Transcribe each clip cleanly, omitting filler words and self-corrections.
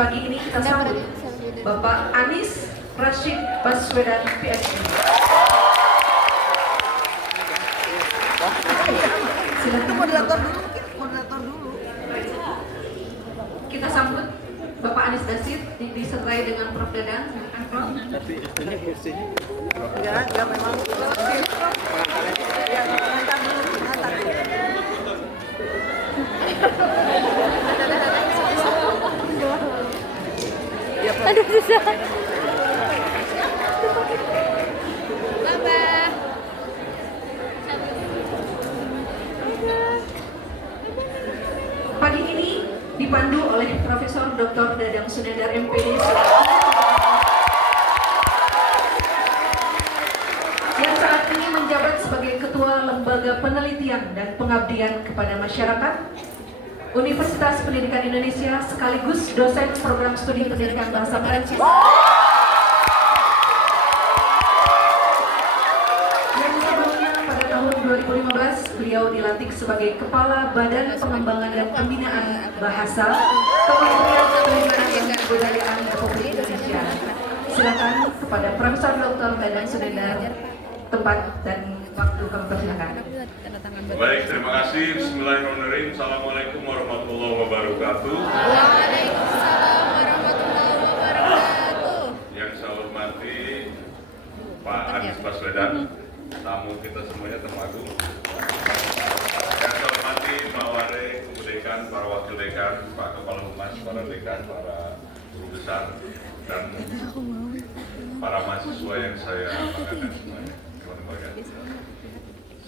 Pagi ini kita sambut Bapak Anies Rashid Baswedan, PhD. Silakan. Moderator dulu. Kita sambut Bapak Anies Rashid disertai dengan Prof. Dadang. Tapi ini kursinya Enggak memang. Ya, pengantar dulu. Aduh susah. Pagi ini dipandu oleh Profesor Dr. Dadang Sunendar MPD yang saat ini menjabat sebagai Ketua Lembaga Penelitian dan Pengabdian kepada Masyarakat Universitas Pendidikan Indonesia sekaligus dosen program studi pendidikan bahasa Perancis. Yang sebelumnya pada tahun 2015 beliau dilantik sebagai Kepala Badan Pengembangan dan Pembinaan Bahasa Kementerian Pendidikan dan Kebudayaan Republik Indonesia. Silakan kepada Profesor Dr. Dadang Sunendar, tempat dan waktu kami persilakan. Baik, terima kasih. Bismillahirrahmanirrahim. Assalamualaikum warahmatullahi wabarakatuh. Waalaikumsalam warahmatullahi wabarakatuh. Yang saya hormati Pak Anies Baswedan, tamu kita semuanya, tamu agung. Yang saya hormati Pak Ware, Guru Dekan, para Wakil Dekan, Pak Kepala Humas, para Dekan, para Guru Besar, dan para mahasiswa yang saya banggakan semuanya.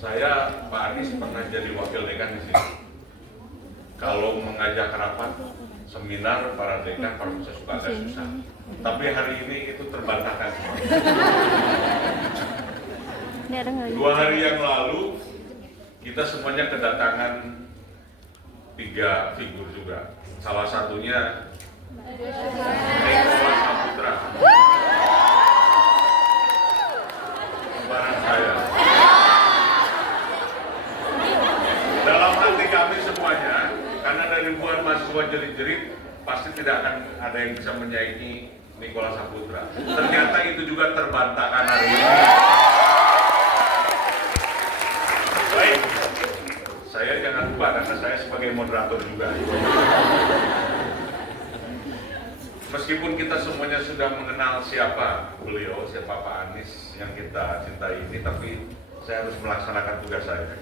Saya, Pak Anies, pernah jadi wakil dekan di sini. Kalau mengajak rapat, seminar, para dekan, para mahasiswa suka agak susah. Tapi hari ini itu terbantahkan semua. 2 hari yang lalu, kita semuanya kedatangan 3 figur juga. Salah satunya Eko Saputra. Barang saya. Dalam hati kami semuanya, karena dari ribuan mahasiswa jerit-jerit, pasti tidak akan ada yang bisa menyaingi Nikola Saputra. Ternyata itu juga terbantahkan hari ini. Baik, saya jangan lupa karena saya sebagai moderator juga. Meskipun kita semuanya sudah mengenal siapa beliau, siapa Pak Anies yang kita cintai ini, tapi saya harus melaksanakan tugas saya.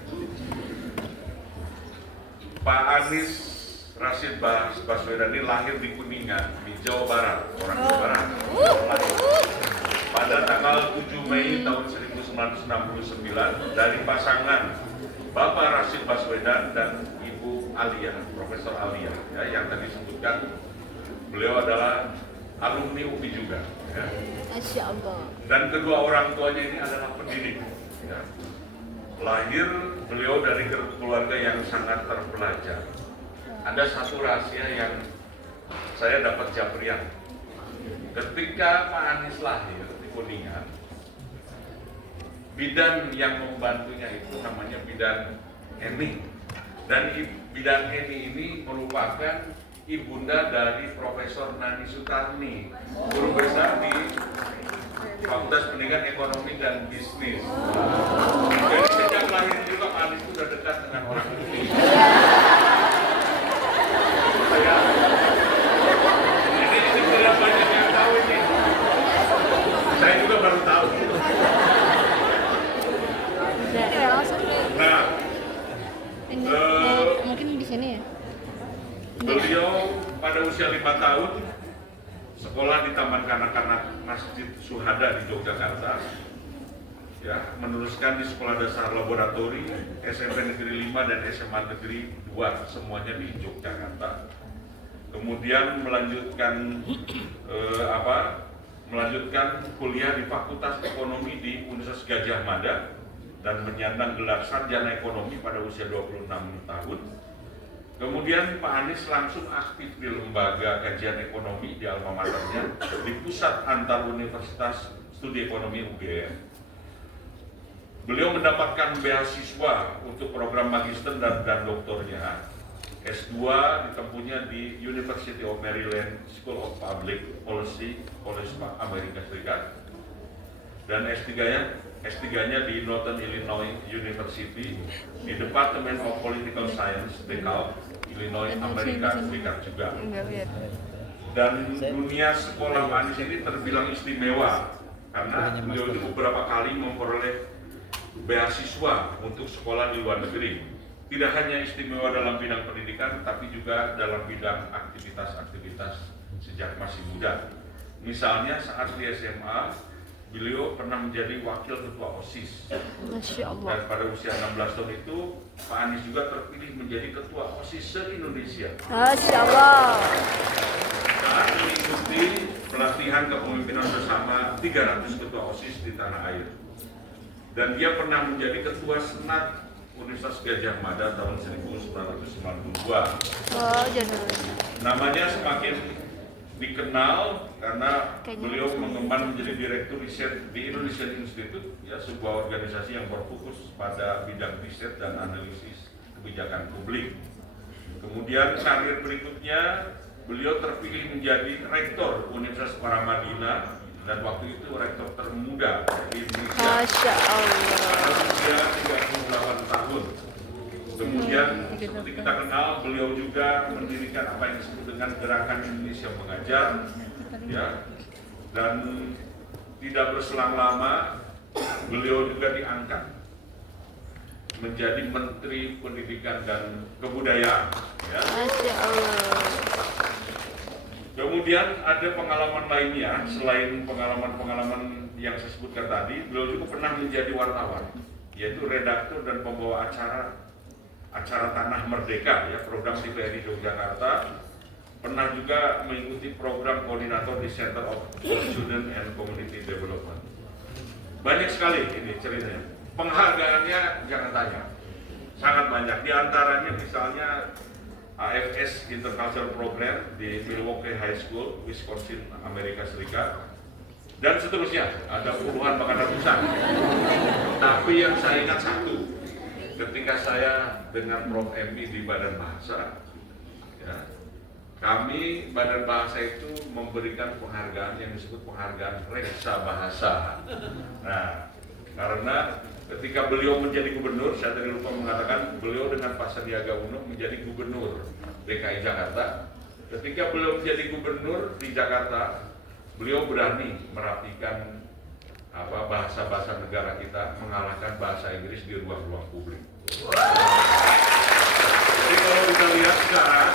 Pak Anies Rashid Baswedan ini lahir di Kuningan, di Jawa Barat, orang Jawa Barat. Pada tanggal 7 Mei tahun 1969 dari pasangan Bapak Rashid Baswedan dan Ibu Alia, Profesor Alia, ya, yang tadi disebutkan. Beliau adalah alumni UPI juga. Ya. Masya Allah. Dan kedua orang tuanya ini adalah pendidik. Ya. Lahir beliau dari keluarga yang sangat terpelajar. Ada satu rahasia yang saya dapat japrian. Ketika Pak Anies lahir di Kuningan, bidan yang membantunya itu namanya bidan Eni. Dan bidan Eni ini merupakan ibunda dari Profesor Nani Sutarni, guru besar di Fakultas Pendidikan Ekonomi dan Bisnis. Jadi sejak lahir juga Pak Anies sudah dekat dengan orang ini. Ini tidak banyak yang tahu ini. Saya juga baru tahu. Nah, mungkin di sini ya. beliau pada usia 5 tahun sekolah di Taman Kanak-kanak Masjid Suhada di Yogyakarta, ya, meneruskan di Sekolah Dasar Laboratori, SMP Negeri 5 dan SMA Negeri 2, semuanya di Yogyakarta. Kemudian melanjutkan melanjutkan kuliah di Fakultas Ekonomi di Universitas Gadjah Mada dan menyandang gelar sarjana ekonomi pada usia 26 tahun. Kemudian Pak Anies langsung aktif di lembaga kajian ekonomi di alma maternya di Pusat Antar Universitas Studi Ekonomi UGM. Beliau mendapatkan beasiswa untuk program magister dan doktornya S2 ditempuhnya di University of Maryland School of Public Policy, College Amerika Serikat. Dan S3-nya di Northern Illinois University di Department of Political Science, DeKalb, Illinois, Amerika Serikat juga. Dan dunia sekolah Pak Anies ini terbilang istimewa karena beliau itu beberapa kali memperoleh beasiswa untuk sekolah di luar negeri. Tidak hanya istimewa dalam bidang pendidikan, tapi juga dalam bidang aktivitas-aktivitas sejak masih muda. Misalnya saat di SMA, beliau pernah menjadi wakil ketua OSIS. Masya Allah. Dan pada usia 16 tahun itu, Pak Anies juga terpilih menjadi ketua OSIS se-Indonesia. Masya Allah. Saat mengikuti pelatihan kepemimpinan bersama 300 ketua OSIS di tanah air. Dan dia pernah menjadi ketua Senat Universitas Gadjah Mada tahun 1992. Oh, jangan. Namanya semakin dikenal karena beliau mengemban menjadi direktur riset di Indonesian Institute, ya, sebuah organisasi yang berfokus pada bidang riset dan analisis kebijakan publik. Kemudian karir berikutnya beliau terpilih menjadi rektor Universitas Paramadina dan waktu itu rektor termuda di Indonesia. Masya Allah. Usia 38 tahun. Kemudian seperti kita kenal, beliau juga mendirikan apa yang disebut dengan Gerakan Indonesia Mengajar, ya. Dan tidak berselang lama, beliau juga diangkat menjadi Menteri Pendidikan dan Kebudayaan. Ya. Masya Allah. Kemudian ada pengalaman lainnya selain pengalaman-pengalaman yang saya sebutkan tadi, beliau juga pernah menjadi wartawan, yaitu redaktur dan pembawa acara Tanah Merdeka, ya, program TVRI Yogyakarta. Pernah juga mengikuti program koordinator di Center of Student and Community Development. Banyak sekali ini ceritanya. Penghargaannya jangan tanya, sangat banyak. Di antaranya misalnya AFS Intercultural Program di Milwaukee High School, Wisconsin, Amerika Serikat, dan seterusnya. Ada puluhan bahkan ratusan. Tapi yang saya ingat satu, ketika saya dengan Prof. Emi di Badan Bahasa, ya, kami Badan Bahasa itu memberikan penghargaan yang disebut penghargaan reksa bahasa. Nah, karena ketika beliau menjadi gubernur, saya tadi lupa mengatakan, beliau dengan Pak Sandiaga Uno menjadi gubernur DKI Jakarta. Ketika beliau menjadi gubernur di Jakarta, beliau berani merapikan bahasa-bahasa negara kita, mengalahkan bahasa Inggris di ruang-ruang publik. Jadi kalau kita lihat sekarang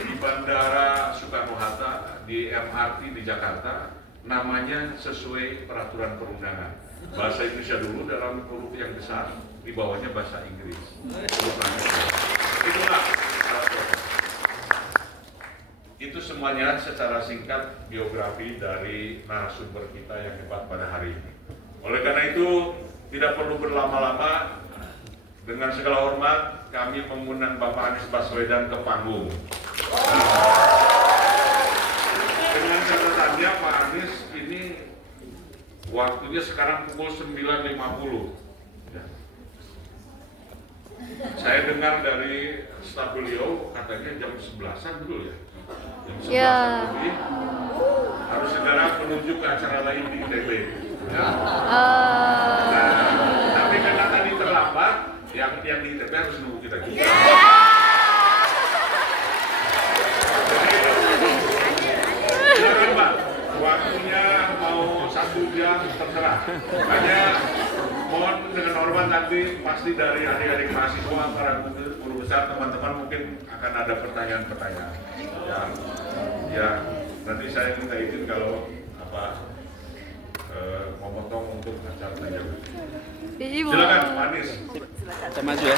di Bandara Soekarno-Hatta, di MRT di Jakarta, namanya sesuai peraturan perundangan. Bahasa Indonesia dulu dalam huruf yang besar, di bawahnya bahasa Inggris. Itulah. Itu semuanya secara singkat biografi dari narasumber kita yang hebat pada hari ini. Oleh karena itu, tidak perlu berlama-lama. Dengan segala hormat, kami mengundang Bapak Anies Baswedan ke panggung. Dengan catatannya, Pak Anies ini waktunya sekarang pukul 9.50. Ya. Saya dengar dari staf beliau katanya jam 11-an dulu ya. Jam 11-an lebih harus segera menuju ke acara lain di ITB. Ya. Nah, tapi karena tadi terlambat, yang di ITB harus nunggu kita juga. Silakan Pak, waktunya mau 1 jam terserah. Hanya mohon dengan hormat nanti pasti dari adik-adik mahasiswa, para guru besar, teman-teman mungkin akan ada pertanyaan-pertanyaan. Ya, nanti saya minta izin kalau mau potong untuk acara tanya. Silakan Pak Anies. Saya maju ya.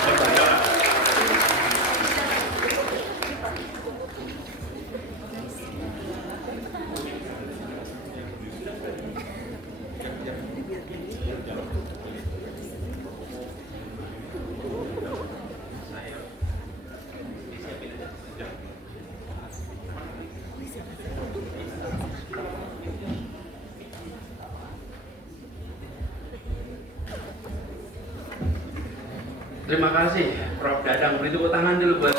Terima kasih Prof. Dadang, beri tepuk tangan dulu buat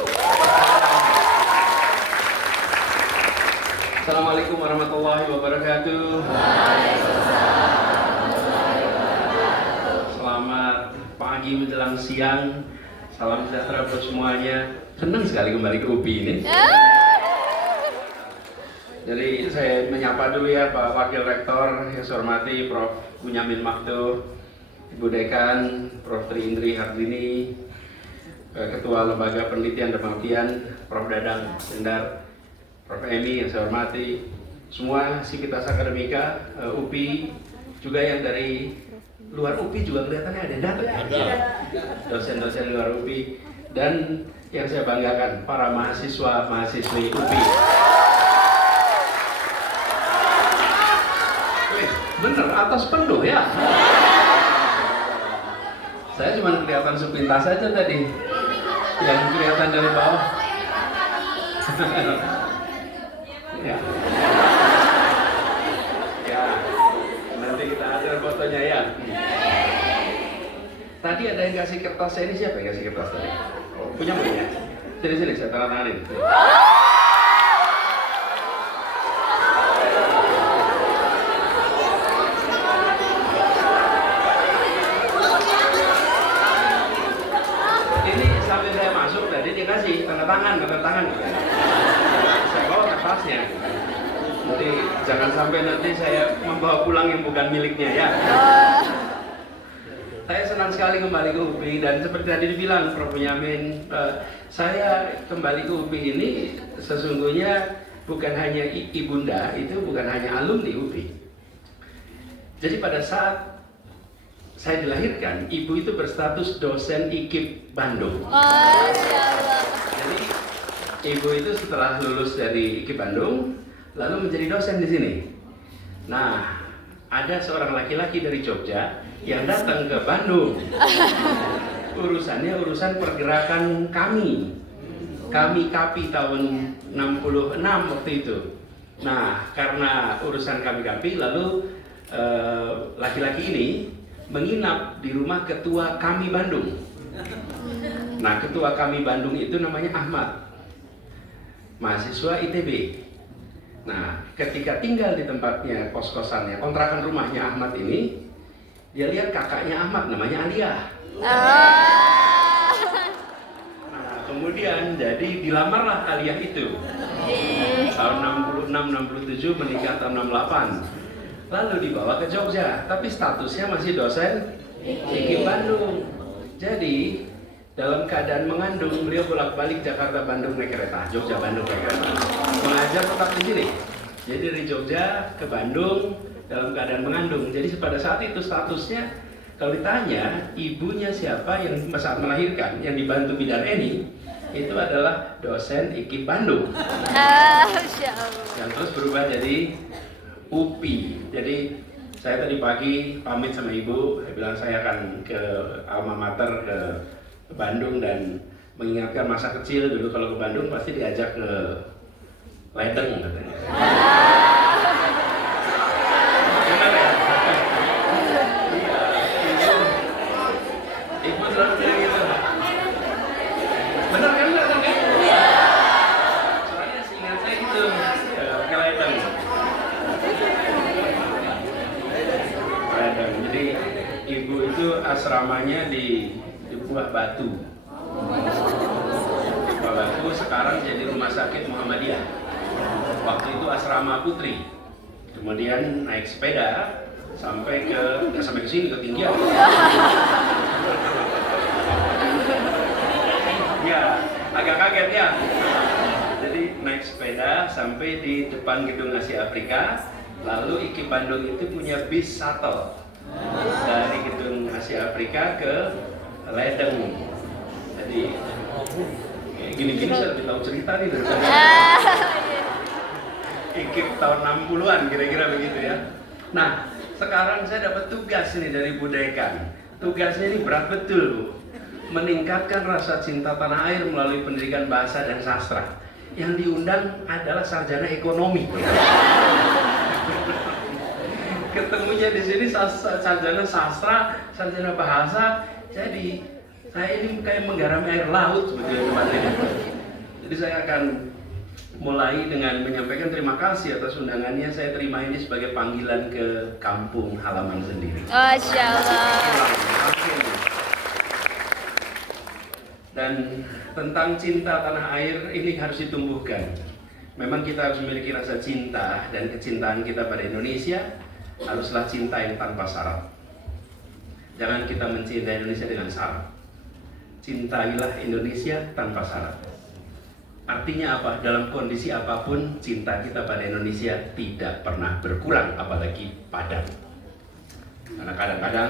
Assalamualaikum warahmatullahi wabarakatuh. Selamat pagi menjelang siang. Salam sejahtera buat semuanya. Senang sekali kembali ke UPI ini. Jadi saya menyapa dulu ya Pak Wakil Rektor yang saya hormati Prof. Bunyamin Mahto, Ibu Dekan, Prof. Tri Indri Hardini, Ketua Lembaga Penelitian dan Pengabdian, Prof. Dadang Sendar, Prof. Emi yang saya hormati, semua Sivitas Akademika, UPI, juga yang dari luar UPI juga kelihatannya ada yang datang. Dosen-dosen luar UPI, dan yang saya banggakan, para mahasiswa-mahasiswi UPI. Bener, atas penuh ya. Saya cuma kelihatan sepintas saja tadi. Yang kelihatan dari bawah. Ya. Ya. Nanti kita ada fotonya ya. Tadi ada yang kasih kertas saya, ini siapa yang kasih kertas tadi? Oh, punya ya? Sini, saya tanda tanganin. Dikasih tanda tangan. Saya bawa kertasnya. Nanti jangan sampai nanti saya membawa pulang yang bukan miliknya ya. Saya senang sekali kembali ke UPI, dan seperti tadi dibilang Prof. Bunyamin, saya kembali ke UPI ini sesungguhnya bukan hanya ibunda, itu bukan hanya alumni UPI. Jadi pada saat saya dilahirkan, ibu itu berstatus dosen IKIP Bandung. Jadi ibu itu setelah lulus dari IKIP Bandung, lalu menjadi dosen di sini. Nah, ada seorang laki-laki dari Jogja yang datang ke Bandung. Urusannya urusan pergerakan kami KAPI tahun 66 waktu itu. Nah, karena urusan kami lalu laki-laki ini menginap di rumah ketua kami Bandung. Nah, ketua kami Bandung itu namanya Ahmad, mahasiswa ITB. Nah, ketika tinggal di tempatnya, kos-kosannya, kontrakan rumahnya Ahmad ini, dia lihat kakaknya Ahmad namanya Alia. Nah, kemudian jadi dilamarlah Alia itu. Tahun 66-67, menikah tahun 68. Lalu dibawa ke Jogja, tapi statusnya masih dosen IKIP Bandung. Jadi dalam keadaan mengandung, beliau bolak-balik Jakarta Bandung naik kereta, Jogja Bandung naik kereta. Mengajar tetap di sini. Jadi dari Jogja ke Bandung dalam keadaan mengandung. Jadi pada saat itu statusnya, kalau ditanya ibunya siapa yang saat melahirkan, yang dibantu bidan Eni, itu adalah dosen IKIP Bandung. Yang terus berubah jadi UPI. Jadi saya tadi pagi pamit sama ibu, saya bilang saya akan ke alma mater ke Bandung dan mengingatkan masa kecil dulu kalau ke Bandung pasti diajak ke Ledeng katanya. Benar ya? Iya, ibu selalu bilang gitu. Benar kan? Soalnya seingat saya gitu, ke Ledeng. Jadi ibu itu asramanya di Buah Batu. Buah Batu sekarang jadi rumah sakit Muhammadiyah. Waktu itu asrama putri. Kemudian naik sepeda sampai ke sini ketinggian. Ya, agak kaget ya. Jadi naik sepeda sampai di depan gedung Asia Afrika. Lalu IKIP Bandung itu punya bis shuttle dari gedung Asia Afrika ke Ledeng. Jadi kayak gini-gini saya lebih tahu cerita nih daripada IKIP tahun 60-an kira-kira begitu ya. Nah, sekarang saya dapat tugas ini dari Bu Dekan. Tugasnya ini berat betul, Bu. Meningkatkan rasa cinta tanah air melalui pendidikan bahasa dan sastra. Yang diundang adalah sarjana ekonomi. Ketemunya di sini sarjana sastra, sarjana bahasa, jadi saya ini kayak menggarami air laut sebetulnya. Jadi saya akan mulai dengan menyampaikan terima kasih atas undangannya. Saya terima ini sebagai panggilan ke kampung halaman sendiri. Masya Allah. Dan tentang cinta tanah air ini harus ditumbuhkan. Memang kita harus memiliki rasa cinta, dan kecintaan kita pada Indonesia haruslah cinta yang tanpa syarat. Jangan kita mencintai Indonesia dengan syarat. Cintailah Indonesia tanpa syarat. Artinya apa? Dalam kondisi apapun, cinta kita pada Indonesia tidak pernah berkurang, apalagi padam. Karena kadang-kadang,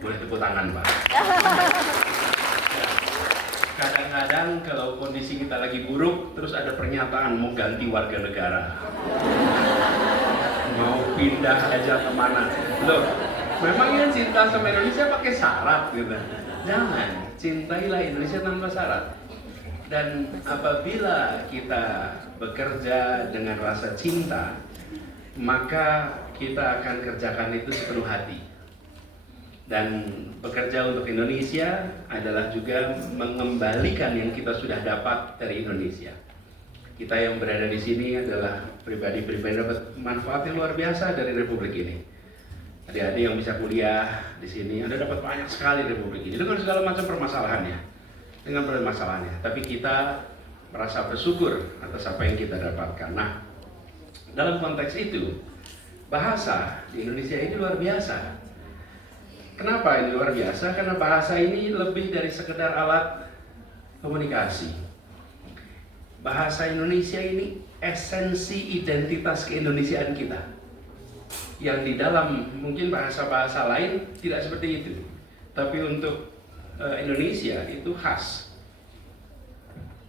boleh tepuk tangan Pak. Kadang-kadang kalau kondisi kita lagi buruk, terus ada pernyataan mau ganti warga negara, mau pindah aja kemana. Loh, memangnya cinta sama Indonesia pakai syarat gitu? Jangan, cintailah Indonesia tanpa syarat. Dan apabila kita bekerja dengan rasa cinta, maka kita akan kerjakan itu sepenuh hati. Dan bekerja untuk Indonesia adalah juga mengembalikan yang kita sudah dapat dari Indonesia. Kita yang berada di sini adalah pribadi-pribadi dapat manfaat yang luar biasa dari Republik ini. Adik-adik yang bisa kuliah di sini, Anda dapat banyak sekali Republik ini dengan segala macam permasalahannya. Dengan permasalahannya, tapi kita merasa bersyukur atas apa yang kita dapatkan. Nah, dalam konteks itu, bahasa di Indonesia ini luar biasa. Kenapa ini luar biasa? Karena bahasa ini lebih dari sekedar alat komunikasi. Bahasa Indonesia ini esensi identitas keindonesiaan kita, yang di dalam mungkin bahasa-bahasa lain tidak seperti itu, tapi untuk Indonesia itu khas.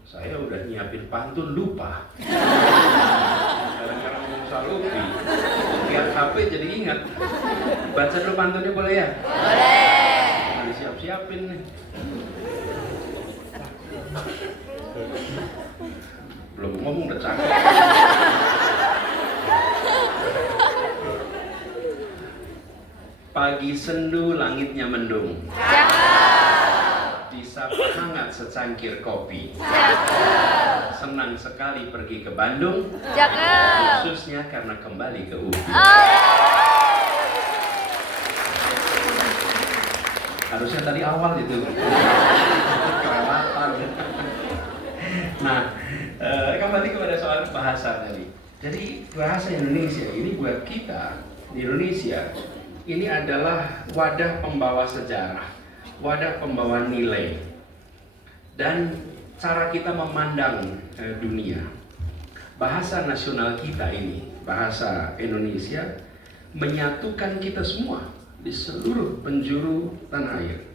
Saya udah nyiapin pantun lupa. Kadang-kadang mau lupa. Lihat HP jadi ingat. Baca dulu pantunnya boleh ya? Boleh. Disiap-siapin nih. Belum ngomong udah cakep. Pagi sendu langitnya mendung. Disapa hangat secangkir kopi. Senang sekali pergi ke Bandung. Khususnya karena kembali ke UPI. Harusnya tadi awal itu. Kelewatan. Nah, kembali kepada soal bahasa tadi. Jadi bahasa Indonesia ini buat kita di Indonesia ini adalah wadah pembawa sejarah, wadah pembawa nilai, dan cara kita memandang dunia. Bahasa nasional kita ini, bahasa Indonesia, menyatukan kita semua di seluruh penjuru tanah air.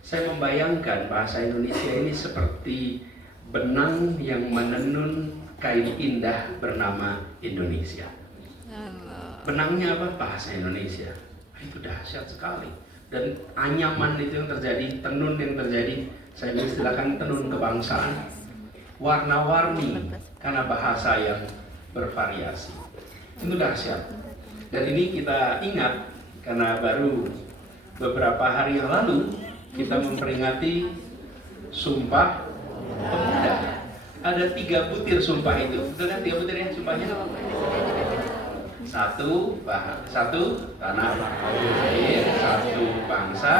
Saya membayangkan bahasa Indonesia ini seperti benang yang menenun kain indah bernama Indonesia. Benangnya apa? Bahasa Indonesia. Itu dahsyat sekali. Dan anyaman itu yang terjadi, tenun yang terjadi, saya istilahkan tenun kebangsaan, warna-warni karena bahasa yang bervariasi. Itu dahsyat. Dan ini kita ingat karena baru beberapa hari yang lalu kita memperingati Sumpah Pemuda. Ada 3 butir sumpah itu. Betul kan 3 butir ya sumpahnya? Satu tanah air, satu bangsa,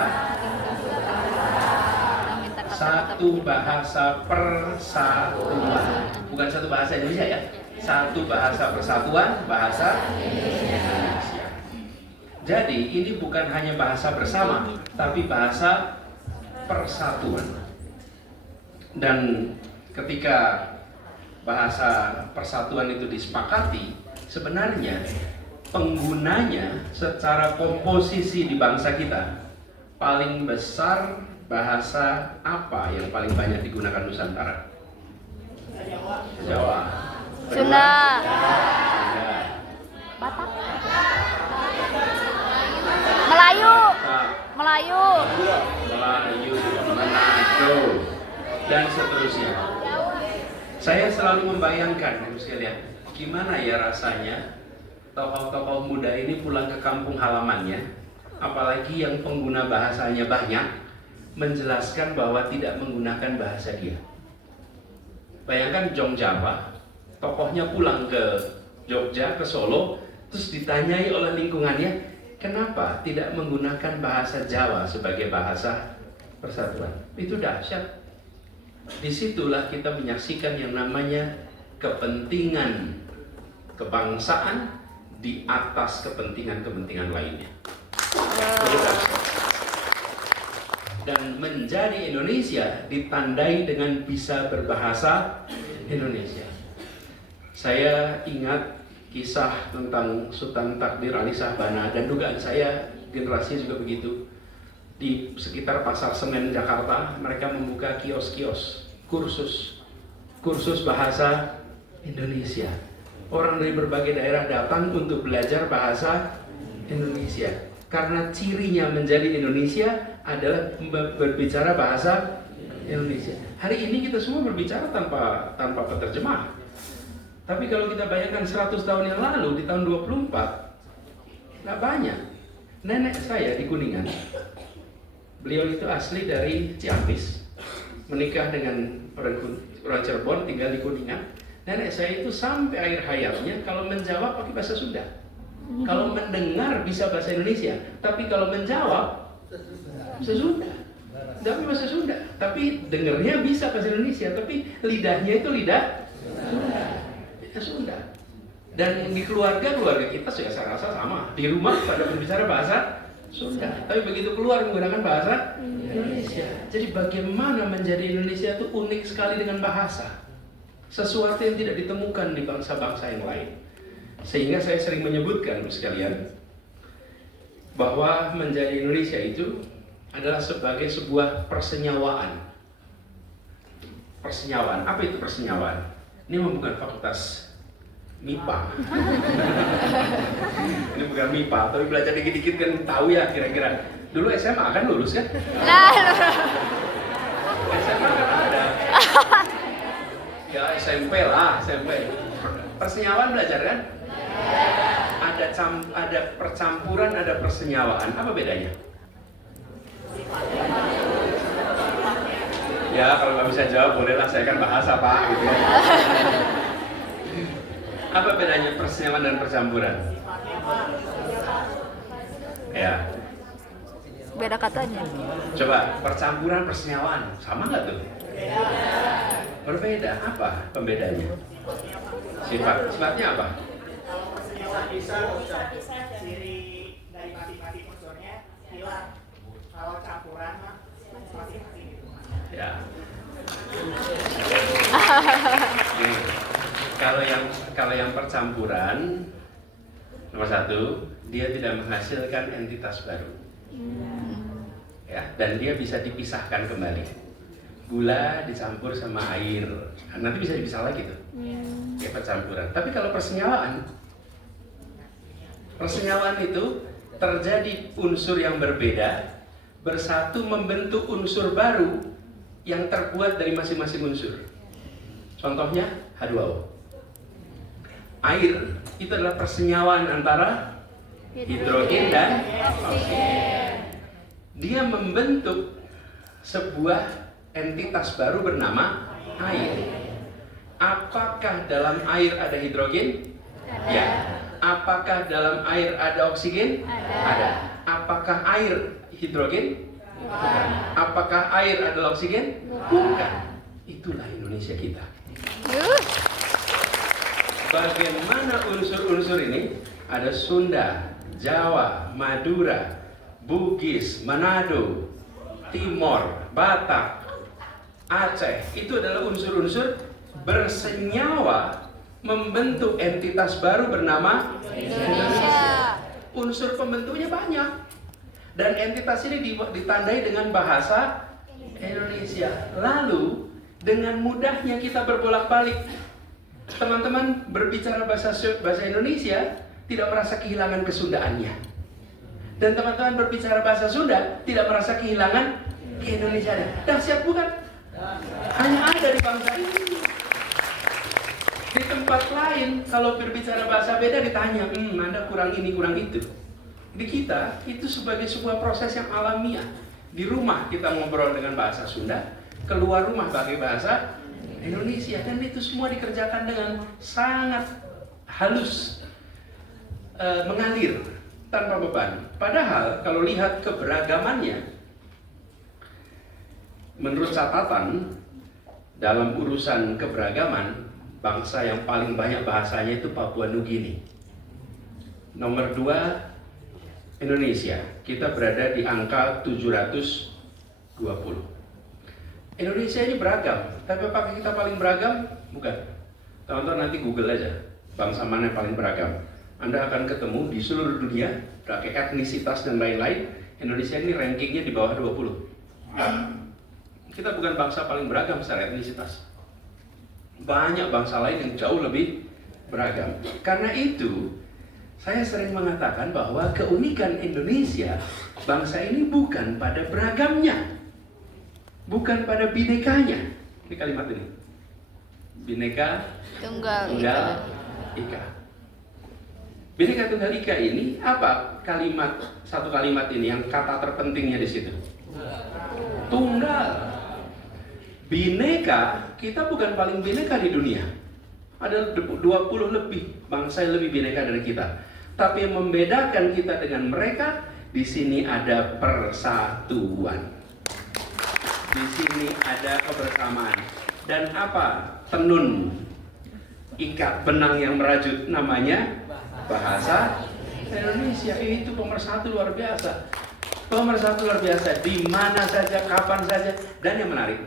satu bahasa persatuan. Bukan satu bahasa Indonesia ya, satu bahasa persatuan, bahasa Indonesia. Jadi ini bukan hanya bahasa bersama, tapi bahasa persatuan. Dan ketika bahasa persatuan itu disepakati, sebenarnya penggunanya secara komposisi di bangsa kita, paling besar bahasa apa yang paling banyak digunakan Nusantara? Jawa. Sunda. Batak. Melayu. Melayu. Manado, dan seterusnya. Saya selalu membayangkan, Ibu sekalian, gimana ya rasanya tokoh-tokoh muda ini pulang ke kampung halamannya, apalagi yang pengguna bahasanya banyak, menjelaskan bahwa tidak menggunakan bahasa dia. Bayangkan Jong Java, tokohnya pulang ke Jogja, ke Solo, terus ditanyai oleh lingkungannya, kenapa tidak menggunakan bahasa Jawa sebagai bahasa persatuan? Itu dahsyat. Disitulah kita menyaksikan yang namanya kepentingan kebangsaan di atas kepentingan-kepentingan lainnya. Itu dahsyat. Dan menjadi Indonesia ditandai dengan bisa berbahasa Indonesia. Saya ingat kisah tentang Sultan Takdir Ali Shahbana, dan dugaan saya generasi juga begitu. Di sekitar Pasar Senen Jakarta, mereka membuka kios-kios kursus bahasa Indonesia. Orang dari berbagai daerah datang untuk belajar bahasa Indonesia. Karena cirinya menjadi Indonesia adalah berbicara bahasa Indonesia. Hari ini kita semua berbicara tanpa penerjemah. Tapi kalau kita bayangkan 100 tahun yang lalu, di tahun 24, nggak banyak. Nenek saya di Kuningan, beliau itu asli dari Ciampis, menikah dengan orang Cirebon, tinggal di Kuningan. Nenek saya itu sampai akhir hayatnya kalau menjawab pakai bahasa Sunda. Kalau mendengar bisa bahasa Indonesia, tapi kalau menjawab bahasa Sunda. Tapi bahasa Sunda, tapi dengarnya bisa bahasa Indonesia, tapi lidahnya itu lidah Sunda. Dan di keluarga kita saya rasa sama. Di rumah pada berbicara bahasa Sunda, tapi begitu keluar menggunakan bahasa Indonesia. Jadi bagaimana menjadi Indonesia itu unik sekali dengan bahasa. Sesuatu yang tidak ditemukan di bangsa-bangsa yang lain. Sehingga saya sering menyebutkan sekalian bahwa menjadi Indonesia itu adalah sebagai sebuah persenyawaan. Persenyawaan, apa itu persenyawaan? Ini bukan fakultas MIPA. Ini bukan MIPA, tapi belajar dikit-dikit kan tahu ya kira-kira. Dulu SMA kan lulus kan? SMA kan ada. Ya SMP lah, SMP. Persenyawaan belajar kan? Ada percampuran, ada persenyawaan. Apa bedanya? Ya kalau nggak bisa jawab bolehlah, saya kan bahasa Pak gitu ya. Apa bedanya persenyawaan dan percampuran? Ya. Beda katanya. Coba percampuran persenyawaan sama nggak tuh? Berbeda. Apa pembedanya? Sifatnya apa? Bisa ciri dari mati-mati unsurnya hilang. Kalau campuran mah mati-mati gitu. Ya. Nih, kalau yang percampuran, nomor satu, dia tidak menghasilkan entitas baru. Ya, dan dia bisa dipisahkan kembali. Gula dicampur sama air, nanti bisa dipisah lagi tuh. Ya percampuran. Tapi kalau persenyawaan itu terjadi unsur yang berbeda bersatu membentuk unsur baru yang terbuat dari masing-masing unsur. Contohnya H2O. Air itu adalah persenyawaan antara hidrogen dan oksigen. Dia membentuk sebuah entitas baru bernama air. Apakah dalam air ada hidrogen? Ya. Apakah dalam air ada oksigen? Ada. Apakah air hidrogen? Bukan. Apakah air adalah oksigen? Bukan. Itulah Indonesia kita. Bagaimana unsur-unsur ini? Ada Sunda, Jawa, Madura, Bugis, Manado, Timor, Batak, Aceh. Itu adalah unsur-unsur bersenyawa membentuk entitas baru bernama Indonesia. Unsur pembentuknya banyak. Dan entitas ini ditandai dengan bahasa Indonesia. Lalu dengan mudahnya kita berbolak-balik. Teman-teman berbicara bahasa Indonesia tidak merasa kehilangan kesundaannya. Dan teman-teman berbicara bahasa Sunda tidak merasa kehilangan keindonesiaan. Dahsyat bukan? Hanya ada di bangsa ini. Di tempat lain kalau berbicara bahasa beda ditanya, Anda kurang ini, kurang itu. Di kita itu sebagai sebuah proses yang alamiah. Di rumah kita ngobrol dengan bahasa Sunda, keluar rumah pakai bahasa Indonesia, dan itu semua dikerjakan dengan sangat halus, mengalir tanpa beban. Padahal kalau lihat keberagamannya, menurut catatan dalam urusan keberagaman, bangsa yang paling banyak bahasanya itu Papua Nugini. Nomor 2 Indonesia, kita berada di angka 720. Indonesia ini beragam, tapi apakah kita paling beragam? Bukan. Teman-teman nanti Google aja, bangsa mana yang paling beragam. Anda akan ketemu di seluruh dunia, pakai etnisitas dan lain-lain, Indonesia ini rankingnya di bawah 20. Kita bukan bangsa paling beragam secara etnisitas. Banyak bangsa lain yang jauh lebih beragam. Karena itu, saya sering mengatakan bahwa keunikan Indonesia, bangsa ini bukan pada beragamnya, bukan pada binekanya. Ini kalimat ini. Bineka Tunggal Ika. Bineka Tunggal Ika ini apa kalimat, satu kalimat ini yang kata terpentingnya di situ? Tunggal. Bineka, kita bukan paling bineka di dunia. Ada 20 lebih bangsa yang lebih bineka dari kita. Tapi yang membedakan kita dengan mereka, di sini ada persatuan. Di sini ada kebersamaan. Dan apa? Tenun ikat benang yang merajut, namanya bahasa Indonesia. Itu pemersatu luar biasa. Pemersatu luar biasa di mana saja, kapan saja. Dan yang menarik,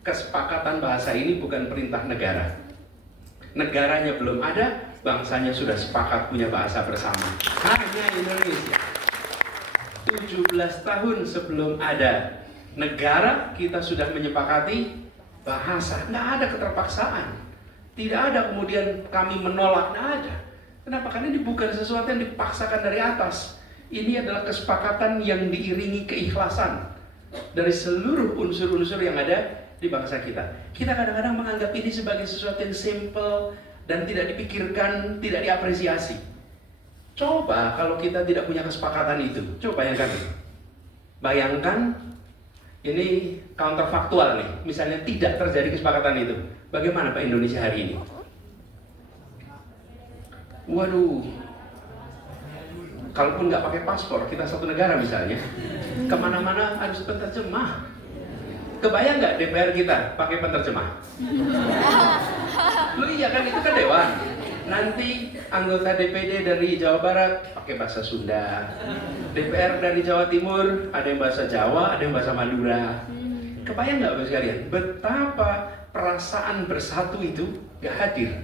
kesepakatan bahasa ini bukan perintah negara. Negaranya belum ada, bangsanya sudah sepakat punya bahasa bersama. Hanya Indonesia. 17 tahun sebelum ada negara, kita sudah menyepakati bahasa. Nggak ada keterpaksaan. Tidak ada kemudian kami menolak, nggak ada. Kenapa? Karena ini bukan sesuatu yang dipaksakan dari atas. Ini adalah kesepakatan yang diiringi keikhlasan dari seluruh unsur-unsur yang ada di bangsa kita. Kita kadang-kadang menganggap ini sebagai sesuatu yang simple dan tidak dipikirkan, tidak diapresiasi. Coba kalau kita tidak punya kesepakatan itu. Coba bayangkan. Bayangkan, ini counterfaktual nih. Misalnya tidak terjadi kesepakatan itu. Bagaimana Pak Indonesia hari ini? Waduh. Kalaupun nggak pakai paspor, kita satu negara misalnya, kemana-mana harus penerjemah. Kebayang nggak DPR kita pakai penerjemah? Lu iya kan, itu kan dewan. Nanti anggota DPD dari Jawa Barat pakai bahasa Sunda. DPR dari Jawa Timur ada yang bahasa Jawa, ada yang bahasa Madura. Kebayang nggak Bapak sekalian? Betapa perasaan bersatu itu nggak hadir.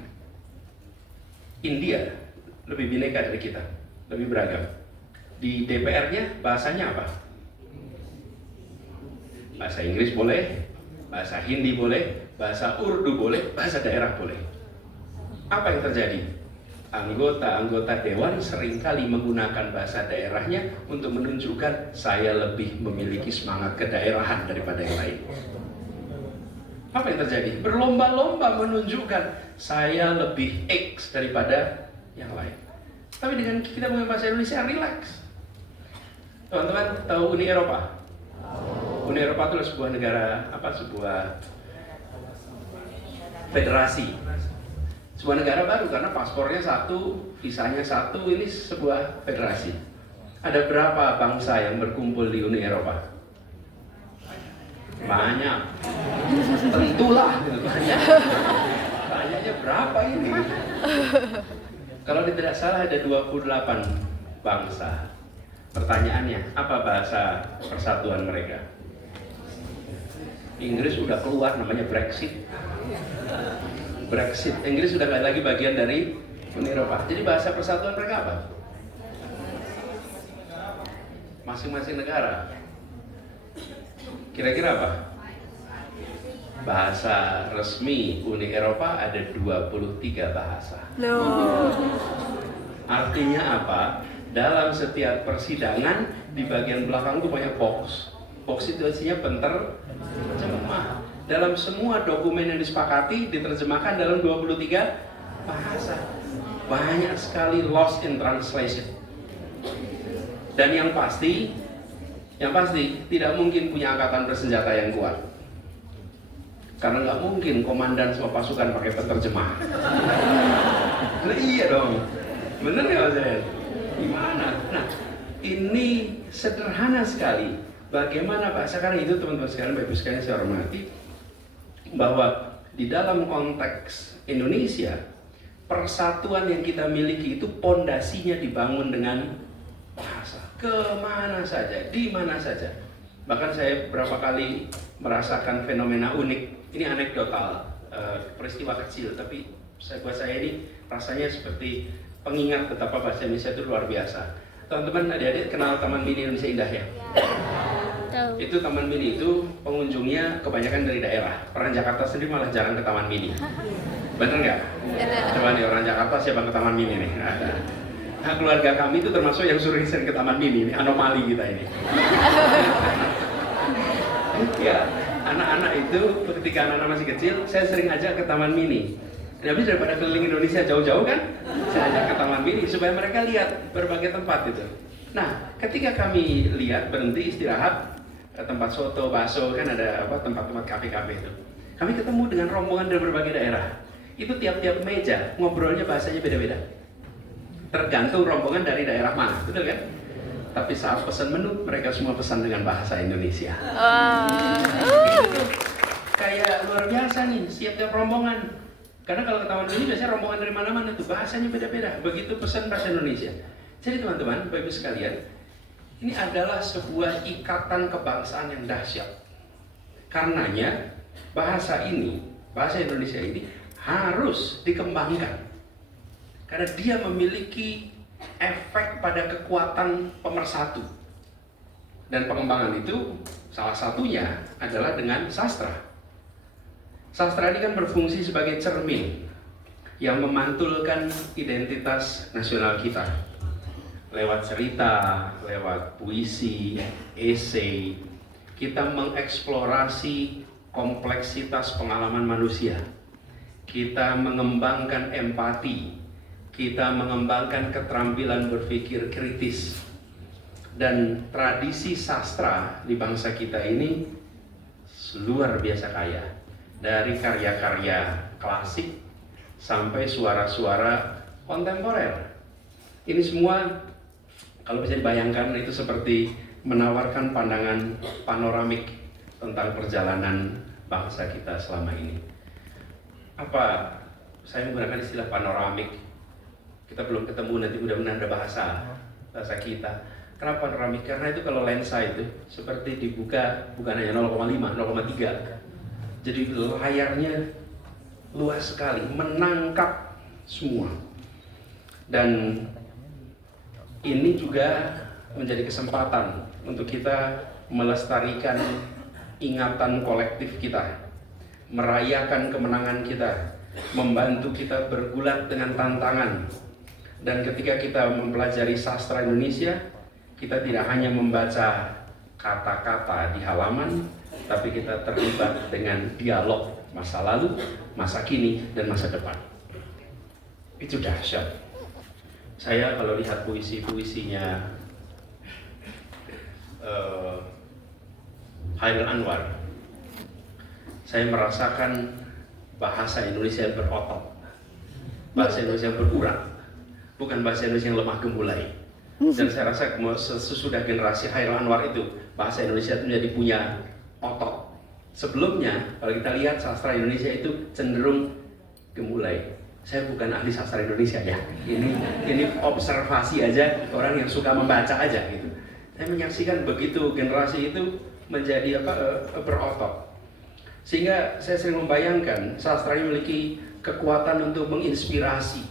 India lebih bineka dari kita, lebih beragam. Di DPR-nya bahasanya apa? Bahasa Inggris boleh, bahasa Hindi boleh, bahasa Urdu boleh, bahasa daerah boleh. Apa yang terjadi? Anggota-anggota dewan seringkali menggunakan bahasa daerahnya untuk menunjukkan saya lebih memiliki semangat kedaerahan daripada yang lain. Apa yang terjadi? Berlomba-lomba menunjukkan saya lebih X daripada yang lain. Tapi dengan kita menggunakan bahasa Indonesia, relax. Teman-teman tahu Uni Eropa? Uni Eropa itu adalah sebuah negara, sebuah federasi. Sebuah negara baru karena paspornya satu, visanya satu, ini sebuah federasi. Ada berapa bangsa yang berkumpul di Uni Eropa? Banyak. Tentulah banyak. Banyaknya berapa ini? Kalau tidak salah ada 28 bangsa. Pertanyaannya, apa bahasa persatuan mereka? Inggris udah keluar, namanya Brexit. Inggris sudah nggak lagi bagian dari Uni Eropa. Jadi bahasa persatuan mereka apa? Masing-masing negara. Kira-kira apa? Bahasa resmi Uni Eropa ada 23 bahasa. Artinya apa? Dalam setiap persidangan di bagian belakang itu banyak box. Box itu isinya penerjemah. Dalam semua dokumen yang disepakati diterjemahkan dalam 23 bahasa. Banyak sekali lost in translation. Dan yang pasti tidak mungkin punya angkatan bersenjata yang kuat. Karena nggak mungkin komandan semua pasukan pakai penerjemah. Nah, iya dong, bener nggak Mas Zain? Gimana? Nah, ini sederhana sekali. Bagaimana bahasa, karena itu teman-teman sekalian, Bapak Ibu sekalian saya hormati, bahwa di dalam konteks Indonesia, persatuan yang kita miliki itu pondasinya dibangun dengan bahasa. Kemana saja, di mana saja. Bahkan saya berapa kali merasakan fenomena unik. Ini anekdotal, peristiwa kecil, tapi buat saya ini rasanya seperti pengingat betapa bahasa Indonesia itu luar biasa. Teman-teman, adik-adik kenal Taman Mini Indonesia Indah ya? Tahu. Itu Taman Mini itu pengunjungnya kebanyakan dari daerah. Orang Jakarta sendiri malah jarang ke Taman Mini. Bener nggak? Coba nih orang Jakarta siapa ke Taman Mini nih? Ada. Nah, keluarga kami itu termasuk yang sering ke Taman Mini. Ini anomali kita ini. Ya, anak-anak itu ketika anak-anak masih kecil, saya sering ajak ke Taman Mini. Tapi daripada keliling Indonesia jauh-jauh kan, saya ajak ke Taman Mini supaya mereka lihat berbagai tempat itu. Nah, ketika kami lihat berhenti istirahat, tempat soto, bakso, kan ada apa tempat-tempat kafe-kafe itu. Kami ketemu dengan rombongan dari berbagai daerah. Itu tiap-tiap meja ngobrolnya bahasanya beda-beda. Tergantung rombongan dari daerah mana, betul kan? Tapi saat pesan menu, mereka semua pesan dengan bahasa Indonesia. Itu kayak luar biasa nih, setiap rombongan. Karena kalau ke Taman Mini biasanya rombongan dari mana-mana tuh bahasanya beda-beda. Begitu pesan bahasa Indonesia. Jadi teman-teman, Bapak Ibu sekalian, ini adalah sebuah ikatan kebangsaan yang dahsyat. Karenanya bahasa ini, bahasa Indonesia ini harus dikembangkan. Karena dia memiliki efek pada kekuatan pemersatu. Dan pengembangan itu salah satunya adalah dengan sastra. Sastra ini kan berfungsi sebagai cermin yang memantulkan identitas nasional kita. Lewat cerita, lewat puisi, esai, kita mengeksplorasi kompleksitas pengalaman manusia. Kita mengembangkan empati, kita mengembangkan keterampilan berpikir kritis. Dan tradisi sastra di bangsa kita ini luar biasa kaya. Dari karya-karya klasik sampai suara-suara kontemporer. Ini semua kalau bisa dibayangkan itu seperti menawarkan pandangan panoramik tentang perjalanan bangsa kita selama ini. Apa saya menggunakan istilah panoramik? Kita belum ketemu, nanti mudah-mudahan ada bahasa kita. Kenapa panoramik? Karena itu kalau lensa itu seperti dibuka bukan hanya 0,5, 0,3. Jadi layarnya luas sekali, menangkap semua. Dan ini juga menjadi kesempatan untuk kita melestarikan ingatan kolektif kita, merayakan kemenangan kita, membantu kita bergulat dengan tantangan. Dan ketika kita mempelajari sastra Indonesia, kita tidak hanya membaca kata-kata di halaman, tapi kita terlibat dengan dialog masa lalu, masa kini, dan masa depan. Itu dahsyat. Saya kalau lihat puisi-puisinya Hairil Anwar, saya merasakan bahasa Indonesia yang berotot, bahasa Indonesia yang berurat, bukan bahasa Indonesia yang lemah gemulai. Dan saya rasa sesudah generasi Hairil Anwar itu, bahasa Indonesia itu menjadi punya otot. Sebelumnya, kalau kita lihat sastra Indonesia itu cenderung gemulai. Saya bukan ahli sastra Indonesia ya. Ini observasi aja, orang yang suka membaca aja gitu. Saya menyaksikan begitu generasi itu menjadi berotot. Sehingga saya sering membayangkan sastra ini memiliki kekuatan untuk menginspirasi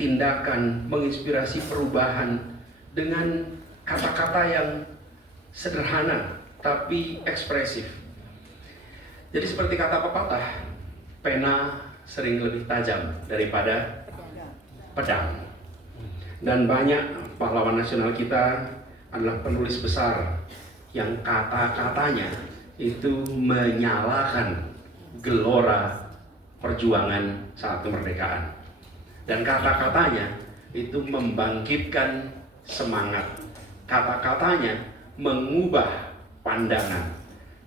tindakan, menginspirasi perubahan dengan kata-kata yang sederhana tapi ekspresif. Jadi seperti kata pepatah, pena sering lebih tajam daripada pedang. Dan banyak pahlawan nasional kita adalah penulis besar yang kata-katanya itu menyalakan gelora perjuangan saat kemerdekaan. Dan kata-katanya itu membangkitkan semangat. Kata-katanya mengubah pandangan.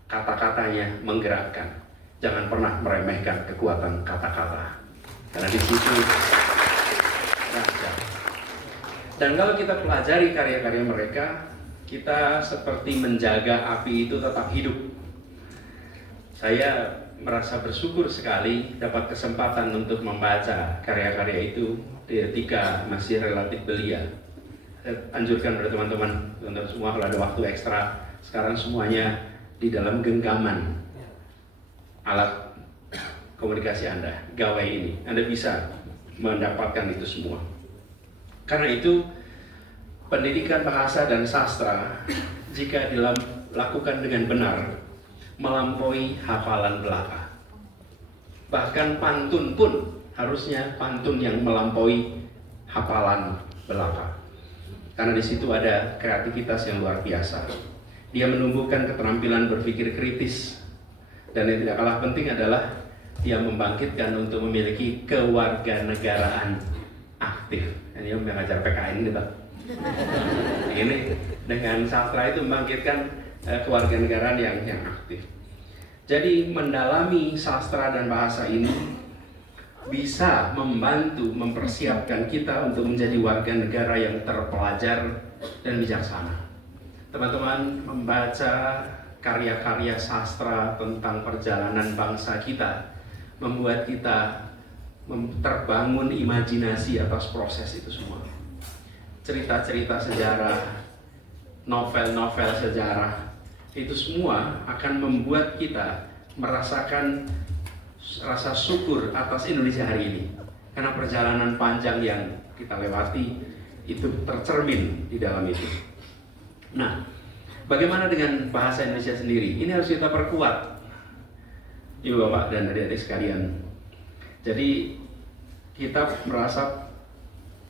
kata-katanya menggerakkan. Jangan pernah meremehkan kekuatan kata-kata, karena di situ raja. Dan kalau kita pelajari karya-karya mereka, kita seperti menjaga api itu tetap hidup. Saya merasa bersyukur sekali dapat kesempatan untuk membaca karya-karya itu ketika masih relatif belia. Saya anjurkan pada teman-teman semua kalau ada waktu ekstra, sekarang semuanya di dalam genggaman alat komunikasi Anda, gawai ini. Anda bisa mendapatkan itu semua. Karena itu, pendidikan bahasa dan sastra jika dilakukan dengan benar melampaui hafalan belaka. Bahkan pantun pun harusnya pantun yang melampaui hafalan belaka. Karena di situ ada kreativitas yang luar biasa. Dia menumbuhkan keterampilan berpikir kritis, dan yang tidak kalah penting adalah dia membangkitkan untuk memiliki kewarganegaraan aktif. Ini yang mengajar PKN gitu. Ini dengan sastra itu membangkitkan kewarganegaraan yang aktif. Jadi mendalami sastra dan bahasa ini bisa membantu mempersiapkan kita untuk menjadi warga negara yang terpelajar dan bijaksana. Teman-teman membaca karya-karya sastra tentang perjalanan bangsa kita membuat kita terbangun imajinasi atas proses itu semua. Cerita-cerita sejarah, novel-novel sejarah, itu semua akan membuat kita merasakan rasa syukur atas Indonesia hari ini. Karena perjalanan panjang yang kita lewati itu tercermin di dalam itu. Nah, bagaimana dengan bahasa Indonesia sendiri? Ini harus kita perkuat, Ibu Bapak dan adik-adik sekalian. Jadi kita merasa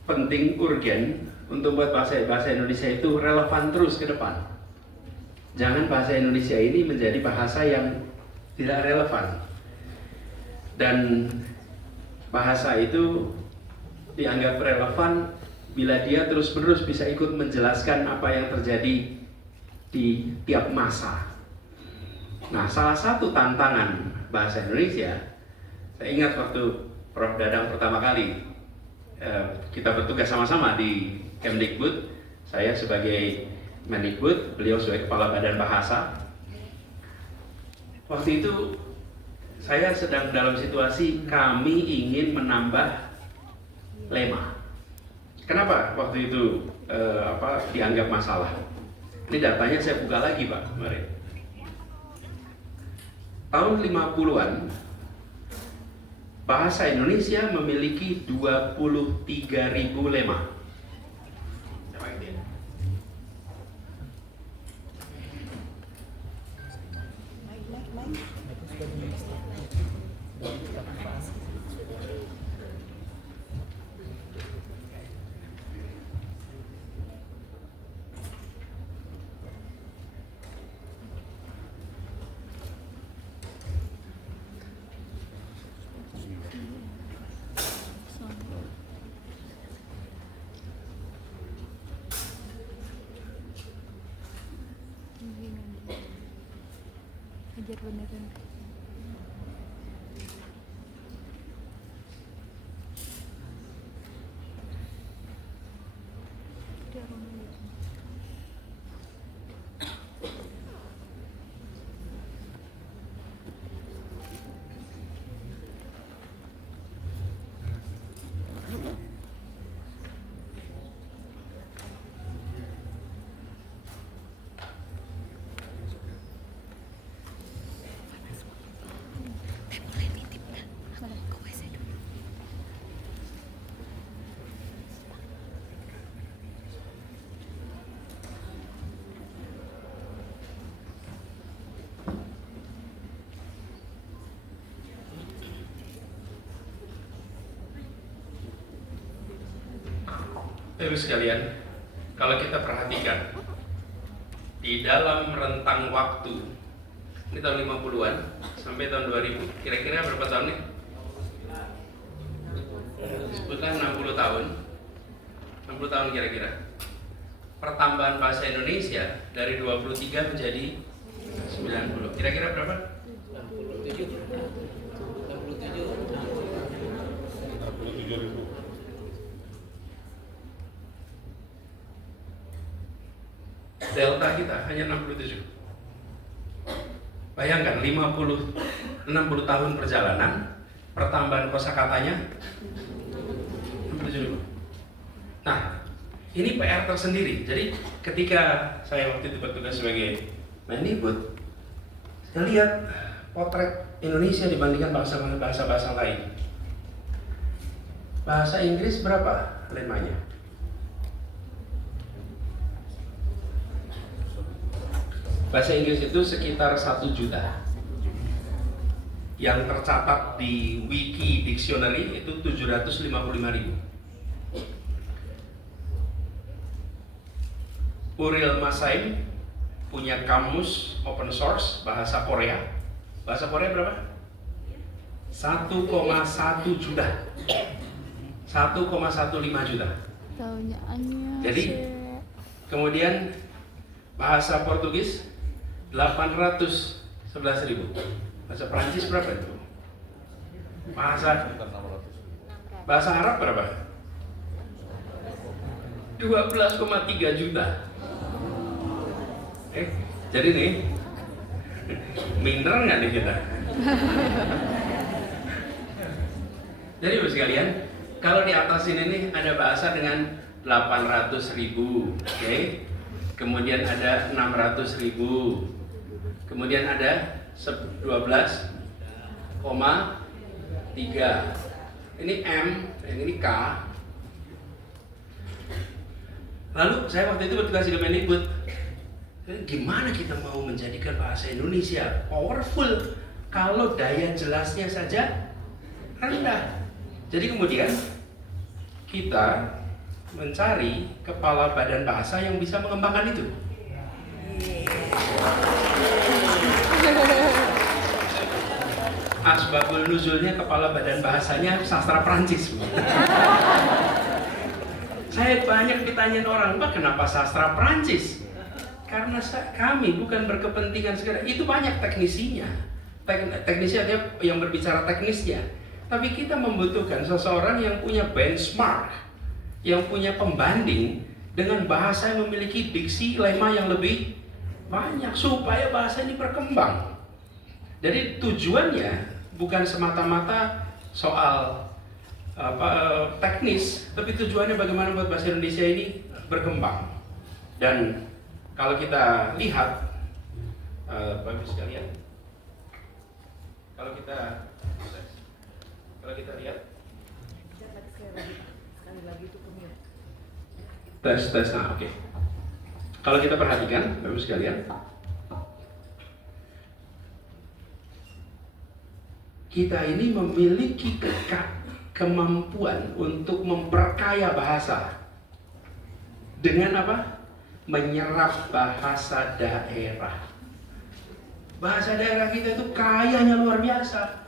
penting, urgen untuk buat bahasa Indonesia itu relevan terus ke depan. Jangan bahasa Indonesia ini menjadi bahasa yang tidak relevan. Dan bahasa itu dianggap relevan bila dia terus-menerus bisa ikut menjelaskan apa yang terjadi di tiap masa. Nah, salah satu tantangan bahasa Indonesia, saya ingat waktu Prof. Dadang pertama kali kita bertugas sama-sama di Kemdikbud, saya sebagai Mendikbud, beliau sebagai Kepala Badan Bahasa. Waktu itu saya sedang dalam situasi kami ingin menambah lema. Kenapa waktu itu dianggap masalah? Ini datanya saya buka lagi, Pak, mari. Tahun 50-an bahasa Indonesia memiliki 23.000 lema. Ajar beneran. Terus sekalian, kalau kita perhatikan di dalam rentang waktu ini tahun 50-an sampai tahun 2000, kira-kira berapa tahun nih? Sebutlah 60 tahun. 60 tahun kira-kira. Pertambahan bahasa Indonesia dari 23 menjadi 90. Kira-kira berapa? 67.000. Delta kita hanya 67. Bayangkan 60 tahun perjalanan, pertambahan kosakatanya 67.000. Nah, ini PR tersendiri. Jadi ketika saya waktu itu bertugas sebagai Mendikbud, saya lihat potret Indonesia dibandingkan bahasa-bahasa lain. Bahasa Inggris berapa lemanya? Bahasa Inggris itu sekitar 1 juta. Yang tercatat di Wiki Dictionary itu 755.000. Uriel Masaim punya kamus open source bahasa Korea. Bahasa Korea berapa? 1,1 juta. 1,15 juta. Pertanyaannya. Jadi, kemudian bahasa Portugis 811.000. Bahasa Prancis berapa itu? Bahasa Arab berapa? 12,3 juta. Jadi nih, minder nggak nih kita? Jadi Bapak sekalian, kalau di atas ini nih ada bahasa dengan 800.000, oke? Kemudian ada 600.000, kemudian ada 12,3. Ini M, yang ini K. Lalu saya waktu itu bertugas di Kemendikbud. Gimana kita mau menjadikan bahasa Indonesia powerful kalau daya jelasnya saja rendah? Jadi kemudian kita mencari kepala badan bahasa yang bisa mengembangkan itu. Asbabul nuzulnya kepala badan bahasanya sastra Prancis. Saya banyak ditanyain orang, Pak, kenapa sastra Prancis? Karena kami bukan berkepentingan sekedar, itu banyak teknisinya. Teknisi artinya yang berbicara teknisnya. Tapi kita membutuhkan seseorang yang punya benchmark, yang punya pembanding dengan bahasa yang memiliki diksi lema yang lebih banyak supaya bahasa ini berkembang. Jadi tujuannya bukan semata-mata soal teknis, tapi tujuannya bagaimana buat bahasa Indonesia ini berkembang. Dan kalau kita lihat, Bapak sekalian, kalau kita lihat, tes, nah oke. Kalau kita perhatikan, Bapak sekalian, kita ini memiliki kemampuan untuk memperkaya bahasa dengan apa? Menyerap bahasa daerah. Bahasa daerah kita itu kayanya luar biasa.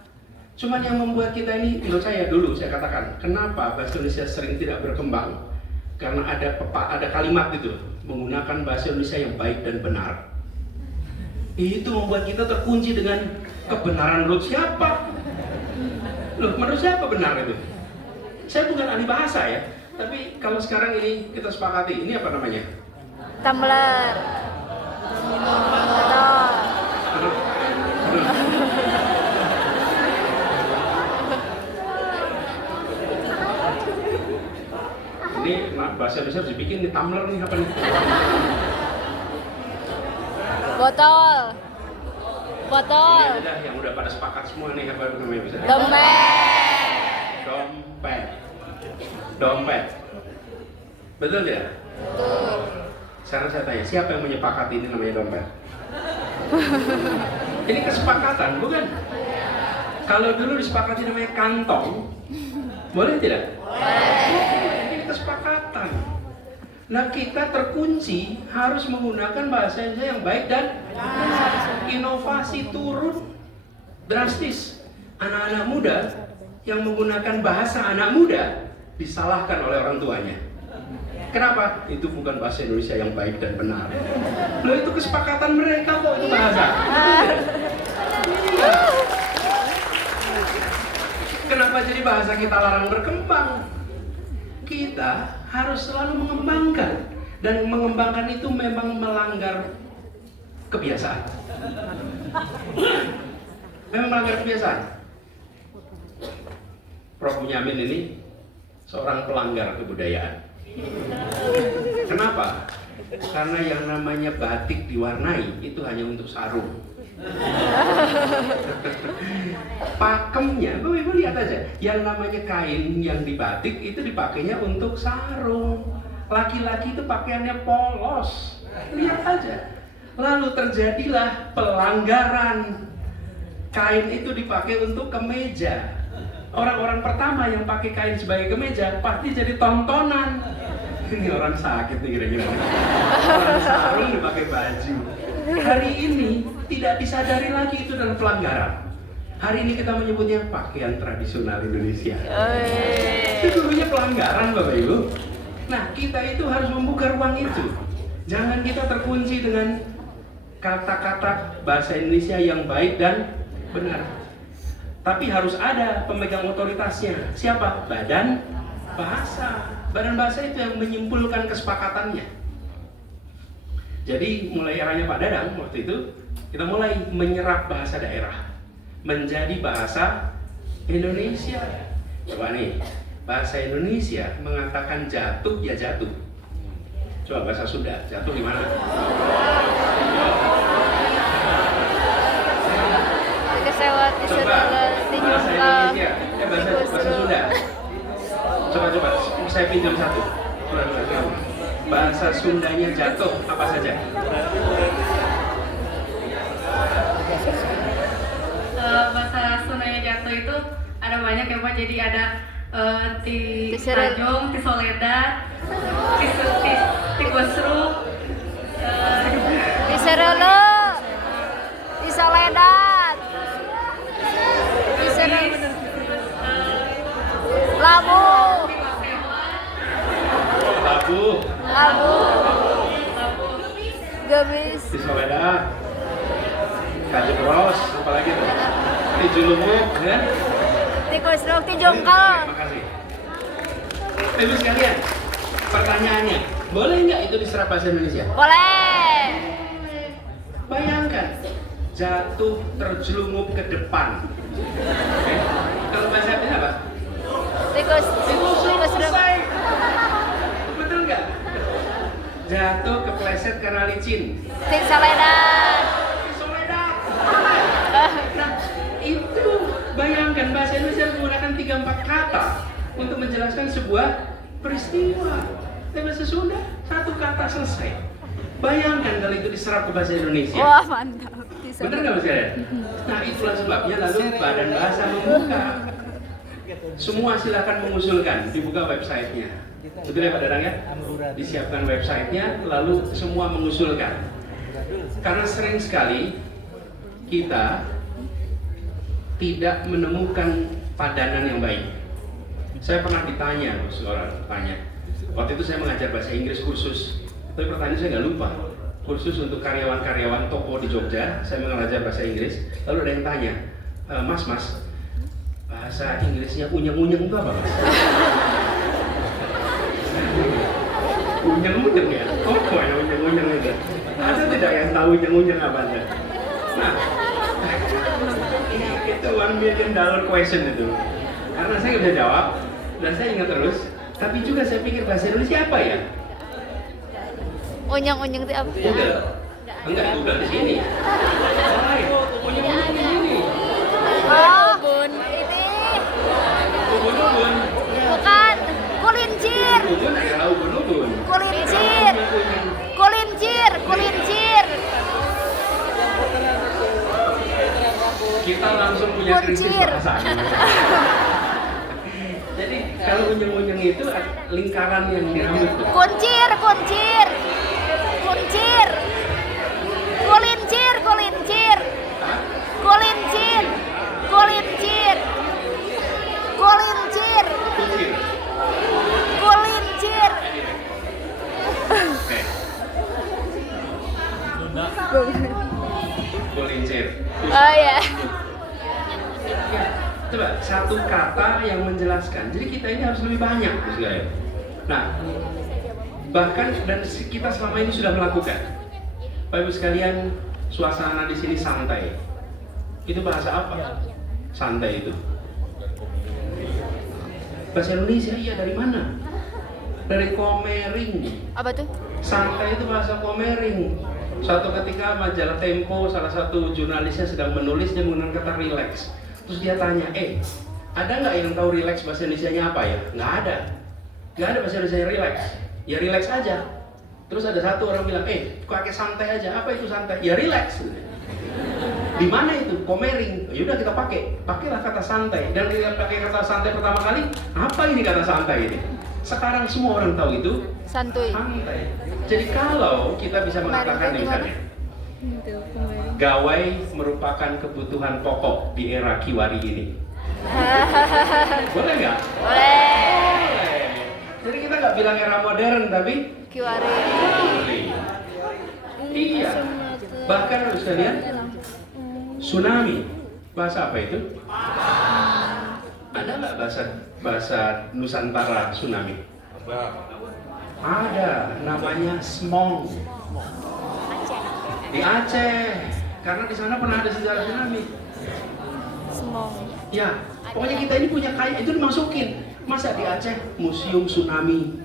Cuman yang membuat kita ini, menurut saya dulu saya katakan, kenapa bahasa Indonesia sering tidak berkembang? Karena ada kalimat itu, menggunakan bahasa Indonesia yang baik dan benar. Itu membuat kita terkunci dengan kebenaran menurut siapa? Loh, menurut siapa benar itu? Saya bukan ahli bahasa ya, tapi kalau sekarang ini kita sepakati, ini apa namanya? Tumbler. Ini bahasa Indonesia harus dibikin nih, tumbler nih apa nih? Botol. Botol. Ini aja dah yang udah pada sepakat semua nih, apa namanya bisa? Dompet. Betul ya? Betul. Sekarang saya tanya, siapa yang menyepakati ini namanya dompet? Ini kesepakatan, bukan? Kalau dulu disepakati namanya kantong, boleh tidak? Boleh. Ini kesepakatan. Nah, kita terkunci harus menggunakan bahasa Indonesia yang baik dan inovasi turun drastis. Anak-anak muda yang menggunakan bahasa anak muda disalahkan oleh orang tuanya. Kenapa? Itu bukan bahasa Indonesia yang baik dan benar. Loh, itu kesepakatan mereka kok, itu bahasa. Iya. Kenapa jadi bahasa kita larang berkembang? Kita harus selalu mengembangkan. Dan mengembangkan itu memang melanggar kebiasaan. Memang melanggar kebiasaan. Prof. Bunyamin ini seorang pelanggar kebudayaan. Kenapa? Karena yang namanya batik diwarnai itu hanya untuk sarung. Pakemnya, Ibu lihat aja, yang namanya kain yang dibatik itu dipakainya untuk sarung. Laki-laki itu pakaiannya polos. Lihat aja. Lalu terjadilah pelanggaran. Kain itu dipakai untuk kemeja. Orang-orang pertama yang pakai kain sebagai kemeja pasti jadi tontonan. Ini orang sakit nih kira-kira. Orang sarung dipakai baju. Hari ini tidak disadari lagi itu dalam pelanggaran. Hari ini kita menyebutnya pakaian tradisional Indonesia. Itu dulunya pelanggaran, Bapak Ibu. Nah, kita itu harus membuka ruang itu. Jangan kita terkunci dengan kata-kata bahasa Indonesia yang baik dan benar. Tapi harus ada pemegang otoritasnya. Siapa? Badan Bahasa. Badan Bahasa itu yang menyimpulkan kesepakatannya. Jadi mulai eranya Pak Dadang waktu itu, kita mulai menyerap bahasa daerah menjadi bahasa Indonesia. Coba nih, bahasa Indonesia mengatakan jatuh ya jatuh. Coba bahasa Sunda, jatuh di mana? Kesewat di Coba bahasa Indonesia, bahasa Sunda. Coba, saya pinjam satu. Coba. Bahasa Sundanya jatuh apa saja? Bahasa Sundanya jatuh itu ada banyak ya Pak. Jadi ada ti Tajong, Tajong, ti Soledad, ti Gosruk, di Serolo, di Soledad, di Serolo, Labu, Labu, Gebis, di Soledad, Kajepros, apalagi tuh? Di Julumuk, ya? di Kusruk, di Jongkel. Terima kasih. Ibu sekalian, pertanyaannya, boleh nggak itu diserap bahasa Indonesia? Boleh. Bayangkan, jatuh terjelungup ke depan. Oke? Kalau bahasa Indonesia apa? Di Kusruk. Selesai. Betul nggak? Jatuh kepleset karena licin. Di Soledad. Soledad. Nah, itu bayangkan bahasa Indonesia menggunakan 3-4 kata untuk menjelaskan sebuah peristiwa. Tapi bahasa Sunda satu kata selesai. Bayangkan kalau itu diserap ke bahasa Indonesia. Wah, mantap. Benar nggak Mas Karen? Nah, itulah sebabnya lalu Badan Bahasa membuka. Semua silakan mengusulkan, dibuka websitenya. Betul ya Pak Dadang ya? Disiapkan websitenya, lalu semua mengusulkan. Karena sering sekali kita tidak menemukan padanan yang baik. Saya pernah ditanya, seorang tanya. Waktu itu saya mengajar bahasa Inggris kursus. Tapi pertanyaan saya nggak lupa. Kursus untuk karyawan-karyawan toko di Jogja, saya mengajar bahasa Inggris. Lalu ada yang tanya, Mas, bahasa Inggrisnya unyeng-unyeng itu apa, Mas? Unyeng-unyeng ya? Kok ada unyeng-unyeng itu? Ada tidak yang tahu unyeng-unyeng apa aja? Nah, itu $1 million question itu. Karena saya nggak bisa jawab, dan saya ingat terus. Tapi juga saya pikir bahasa Indonesia apa ya? Unyeng-unyeng itu apa? Google. Enggak, Google di sini. Unyeng-unyeng di sini. Oh, bun. Ini. Ubun-ubun. Bukan. Kulincir. Ubun, ya ubun-ubun. Kulincir. Kulincir. Kulincir. Kita langsung punya krisis Kuncir. bahasa. Jadi kalau unyeng-unyeng itu lingkaran yang dinamik. Kuncir. Kuncir. Kuncir. Kulincir. Kulincir. Kulincir. Kulincir. Kulincir. Kuncir. Kulincir. satu kata yang menjelaskan. Jadi kita ini harus lebih banyak, guys. Nah, bahkan dan kita selama ini sudah melakukan. Bapak Ibu sekalian, suasana di sini santai. Itu bahasa apa? Santai itu. Bahasa Indonesia, iya, dari mana? Dari Komering. Apa tuh? Santai itu bahasa Komering. Suatu ketika majalah Tempo, salah satu jurnalisnya sedang menulis, dia menggunakan kata relax. Terus dia tanya, ada nggak yang tahu relax bahasa Indonesianya apa ya? Nggak ada. Nggak ada bahasa Indonesia relax. Ya relax aja. Terus ada satu orang bilang, pakai santai aja. Apa itu santai? Ya relax. Di mana itu? Komering. Ya udah kita pakailah kata santai. Dan kita pakai kata santai pertama kali, apa ini kata santai ini? Sekarang semua orang tahu itu Santuy. santai. Jadi kalau kita bisa mengatakan misalnya, gawai merupakan kebutuhan pokok di era Kiwari ini. Boleh nggak? Boleh. Jadi kita nggak bilang era modern, tapi Kiwari. iya. Bahkan harus sekalian, tsunami. Bahasa apa itu? Ada nggak bahasa Nusantara tsunami? Ada, namanya smong. Di Aceh, karena di sana pernah ada sejarah tsunami. Semong. Ya, pokoknya kita ini punya kaya, itu dimasukin. Masa di Aceh museum tsunami?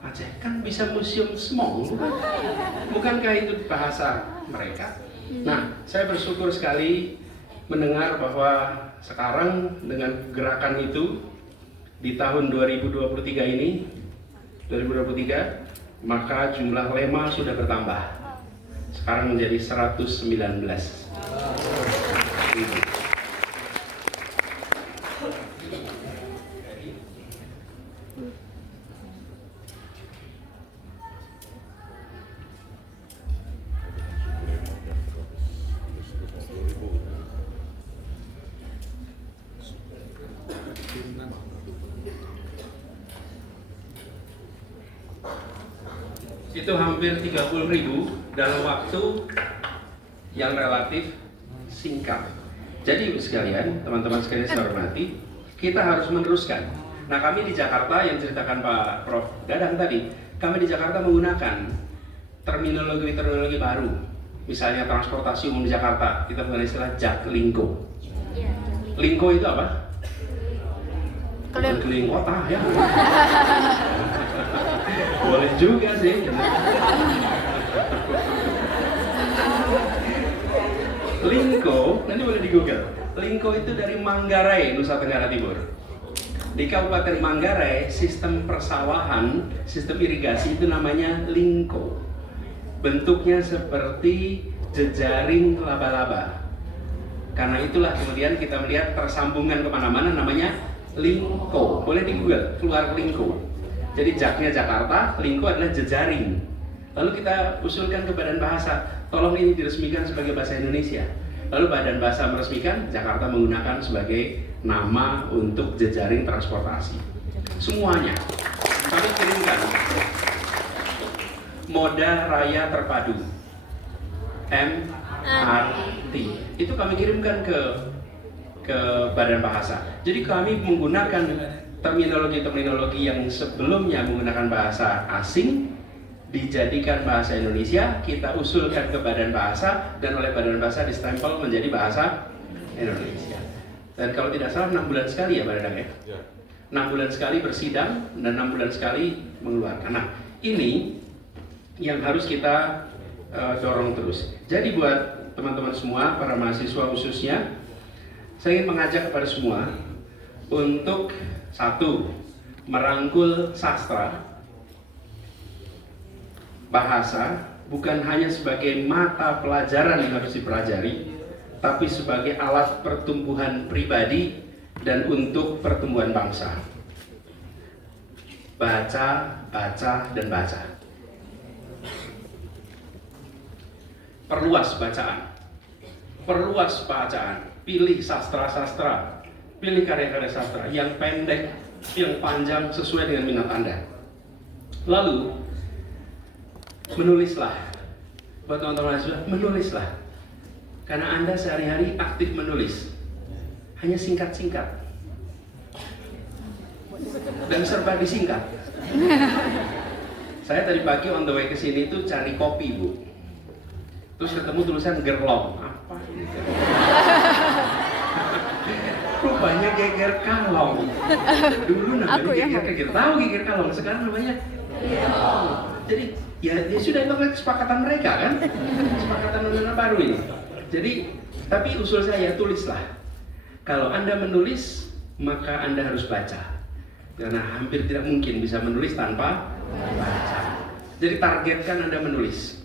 Aceh kan bisa museum smong, bukan? Bukankah itu bahasa mereka? Nah, saya bersyukur sekali mendengar bahwa sekarang dengan gerakan itu di tahun 2023 ini, 2023, maka jumlah lema sudah bertambah. Sekarang menjadi 119. Itu hampir 30.000 dalam waktu yang relatif singkat. Jadi sekalian, teman-teman sekalian saya hormati, kita harus meneruskan. Nah, kami di Jakarta yang ceritakan Pak Prof. Dadang tadi, kami di Jakarta menggunakan terminologi baru. Misalnya transportasi umum di Jakarta, kita menggunakan istilah Jaklingko. Lingko itu apa? Keliling kota ya. Boleh juga sih. Lingko, nanti boleh di Google. Lingko itu dari Manggarai, Nusa Tenggara Timur. Di Kabupaten Manggarai, sistem persawahan, sistem irigasi itu namanya lingko. Bentuknya seperti jejaring laba-laba. Karena itulah kemudian kita melihat tersambungan kemana-mana namanya lingko. Boleh di Google, keluar lingko. Jadi jaknya Jakarta, lingko adalah jejaring. Lalu kita usulkan ke Badan Bahasa, tolong ini diresmikan sebagai bahasa Indonesia. Lalu Badan Bahasa meresmikan, Jakarta menggunakan sebagai nama untuk jejaring transportasi. Semuanya kami kirimkan moda raya terpadu MRT. Itu kami kirimkan ke Badan Bahasa. Jadi kami menggunakan terminologi yang sebelumnya menggunakan bahasa asing dijadikan bahasa Indonesia, kita usulkan ke Badan Bahasa dan oleh Badan Bahasa distempel menjadi bahasa Indonesia. Dan kalau tidak salah 6 bulan sekali ya Pak Dadang ya? 6 bulan sekali bersidang dan 6 bulan sekali mengeluarkan. Nah, ini yang harus kita dorong terus. Jadi buat teman-teman semua, para mahasiswa khususnya, saya ingin mengajak kepada semua untuk satu, merangkul sastra, bahasa, bukan hanya sebagai mata pelajaran yang harus dipelajari, tapi sebagai alat pertumbuhan pribadi dan untuk pertumbuhan bangsa. Baca, baca, dan baca. Perluas bacaan, perluas bacaan, pilih sastra-sastra, pilih karya-karya sastra yang pendek, yang panjang sesuai dengan minat Anda. Lalu menulislah, buat teman-teman mahasiswa, menulislah, karena Anda sehari-hari aktif menulis, hanya singkat-singkat. dan serba disingkat. Saya tadi pagi on the way ke sini itu cari kopi, Bu. Terus ketemu tulisan gerlong. Apa ini? Rupanya geger kalong. Dulu namanya geger tahu geger kalong, sekarang namanya gerlong. Jadi ya sudah itu kesepakatan mereka kan, kesepakatan undang-undang baru ini. Jadi tapi usul saya, tulislah. Kalau Anda menulis, maka Anda harus baca. Karena hampir tidak mungkin bisa menulis tanpa baca. Jadi targetkan Anda menulis.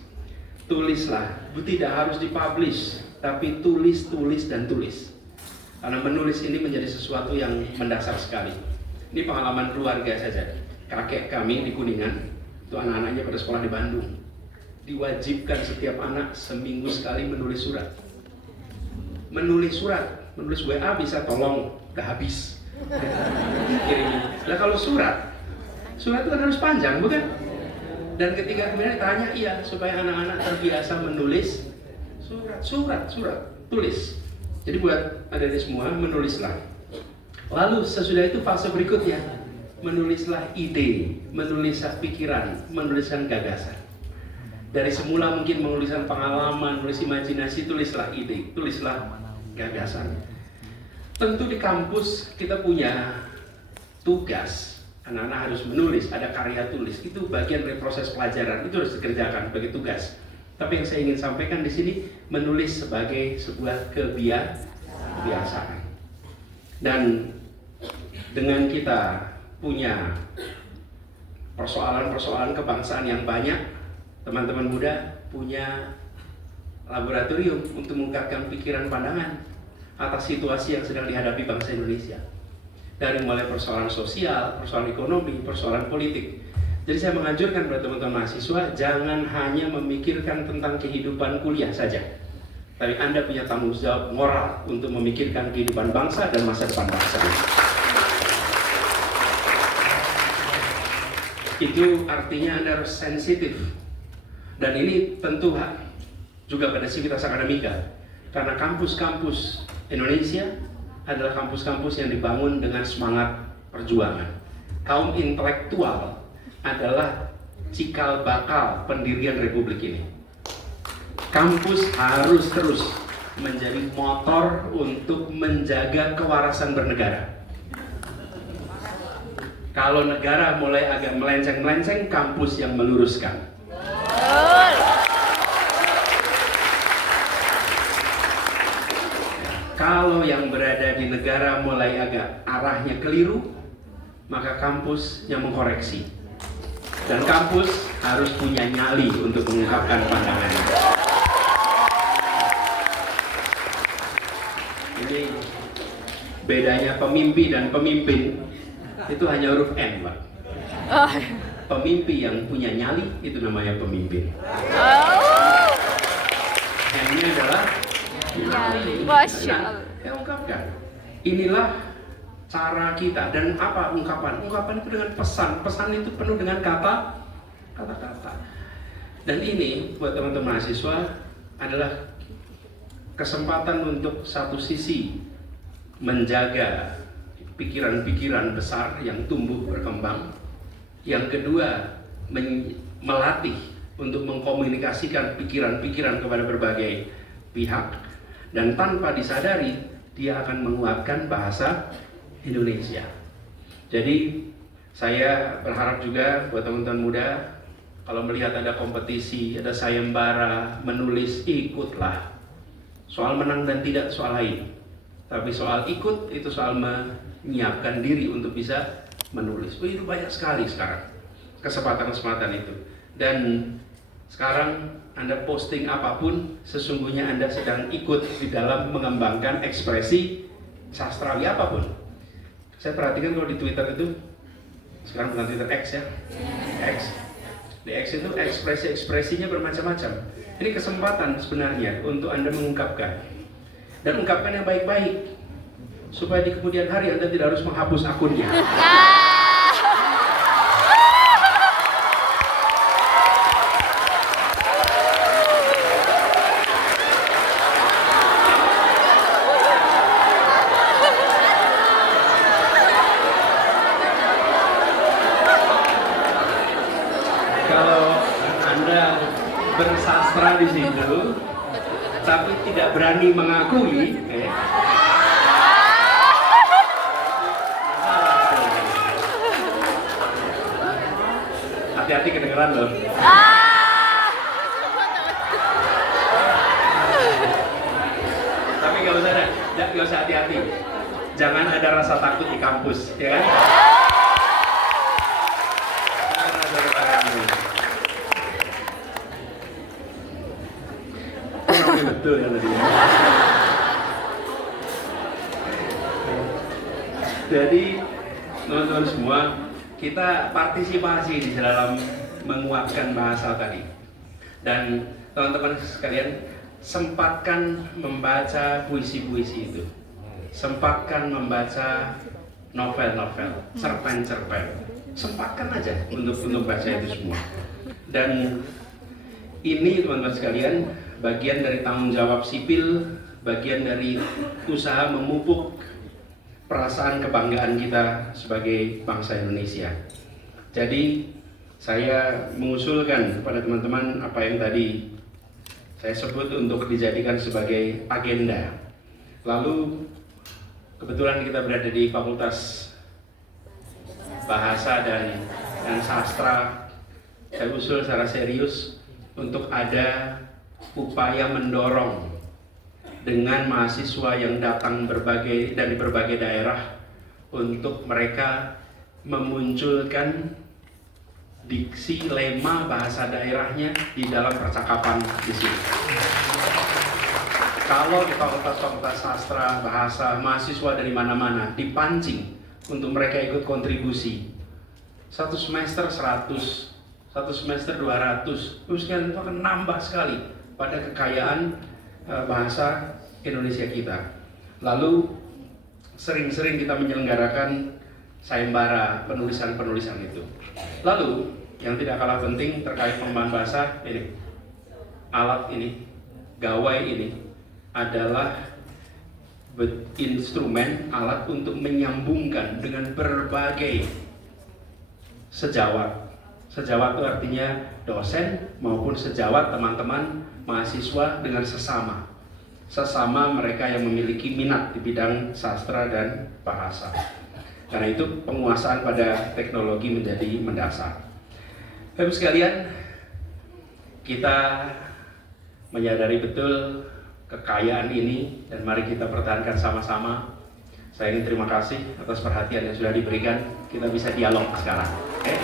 Tulislah, tidak harus dipublish, tapi tulis, dan tulis. Karena menulis ini menjadi sesuatu yang mendasar sekali. Ini pengalaman keluarga saja. Kakek kami di Kuningan, itu anak-anaknya pada sekolah di Bandung. Diwajibkan setiap anak seminggu sekali menulis surat. Menulis surat, menulis WA bisa tolong, udah habis. Nah kalau surat itu kan harus panjang, bukan? Dan ketika kemudian ditanya, iya, supaya anak-anak terbiasa menulis surat, tulis. Jadi buat adik-adik semua, menulislah. Lalu sesudah itu fase berikutnya, menulislah ide, menulislah pikiran, menuliskan gagasan. Dari semula mungkin menuliskan pengalaman, menulis imajinasi, tulislah ide, tulislah gagasan. Tentu di kampus kita punya tugas, anak-anak harus menulis, ada karya tulis, itu bagian dari proses pelajaran, itu harus dikerjakan sebagai tugas. Tapi yang saya ingin sampaikan di sini, menulis sebagai sebuah kebiasaan. Dan dengan kita punya persoalan-persoalan kebangsaan yang banyak, teman-teman muda punya laboratorium untuk mengungkapkan pikiran pandangan atas situasi yang sedang dihadapi bangsa Indonesia. Dari mulai persoalan sosial, persoalan ekonomi, persoalan politik. Jadi saya menganjurkan kepada teman-teman mahasiswa, jangan hanya memikirkan tentang kehidupan kuliah saja. Tapi Anda punya tanggung jawab moral untuk memikirkan kehidupan bangsa dan masa depan bangsa. Itu artinya Anda harus sensitif. Dan ini tentu juga pada sivitas akademika. Karena kampus-kampus Indonesia adalah kampus-kampus yang dibangun dengan semangat perjuangan. Kaum intelektual adalah cikal bakal pendirian republik ini. Kampus harus terus menjadi motor untuk menjaga kewarasan bernegara. Kalau negara mulai agak melenceng-melenceng, kampus yang meluruskan. Kalau yang berada di negara mulai agak arahnya keliru, maka kampus yang mengkoreksi. Dan kampus harus punya nyali untuk mengungkapkan pandangannya. Ini bedanya pemimpi dan pemimpin, itu hanya huruf N, Pak. Pemimpi yang punya nyali, itu namanya pemimpin. N-nya adalah Masya Allah. Ya ungkapkan. Inilah cara kita. Dan apa ungkapan? Ungkapan itu dengan pesan. Pesan itu penuh dengan kata-kata. Dan ini buat teman-teman mahasiswa adalah kesempatan untuk satu sisi menjaga pikiran-pikiran besar yang tumbuh berkembang. Yang kedua, melatih untuk mengkomunikasikan pikiran-pikiran kepada berbagai pihak. Dan tanpa disadari, dia akan menguatkan bahasa Indonesia. Jadi saya berharap juga buat teman-teman muda, kalau melihat ada kompetisi, ada sayembara, menulis, ikutlah. Soal menang dan tidak soal lain. Tapi soal ikut, itu soal menyiapkan diri untuk bisa menulis. Itu banyak sekali sekarang kesempatan-kesempatan itu. Dan sekarang Anda posting apapun, sesungguhnya Anda sedang ikut di dalam mengembangkan ekspresi sastrawi apapun. Saya perhatikan kalau di Twitter itu, sekarang bukan Twitter, X ya, X. Di X itu ekspresi-ekspresinya bermacam-macam. Ini kesempatan sebenarnya untuk Anda mengungkapkan. Dan ungkapkan yang baik-baik, supaya di kemudian hari Anda tidak harus menghapus akunnya. kalau Anda bersastra di situ, tapi tidak berani mengakui, hati-hati kedengeran loh. Tapi nggak usah hati-hati. Jangan ada rasa takut di kampus, ya kan? Jangan ada rasa takut. Oh, betul ya tadi. Jadi teman-teman semua, kita partisipasi di dalam menguatkan bahasa tadi. Dan teman-teman sekalian, sempatkan membaca puisi-puisi itu. Sempatkan membaca novel-novel, cerpen-cerpen. Sempatkan aja untuk baca itu semua. Dan ini teman-teman sekalian, bagian dari tanggung jawab sipil, bagian dari usaha memupuk perasaan kebanggaan kita sebagai bangsa Indonesia. Jadi saya mengusulkan kepada teman-teman apa yang tadi saya sebut untuk dijadikan sebagai agenda. Lalu kebetulan kita berada di Fakultas Bahasa dan Sastra. Saya usul secara serius untuk ada upaya mendorong dengan mahasiswa yang datang dari berbagai daerah untuk mereka memunculkan diksi lema bahasa daerahnya di dalam percakapan di sini. Kalau di fakultas sastra, bahasa, mahasiswa dari mana-mana dipancing untuk mereka ikut kontribusi. Satu semester 100, satu semester 200, terus kan itu akan nambah sekali pada kekayaan bahasa Indonesia kita. Lalu sering-sering kita menyelenggarakan sayembara penulisan-penulisan itu. Lalu yang tidak kalah penting terkait pengembangan bahasa ini, alat ini, gawai ini adalah instrumen, alat untuk menyambungkan dengan berbagai sejawat. Sejawat itu artinya dosen maupun sejawat teman-teman mahasiswa dengan sesama mereka yang memiliki minat di bidang sastra dan bahasa. Karena itu penguasaan pada teknologi menjadi mendasar. Bapak sekalian, kita menyadari betul kekayaan ini dan mari kita pertahankan sama-sama. Saya ingin terima kasih atas perhatian yang sudah diberikan. Kita bisa dialog sekarang. Oke?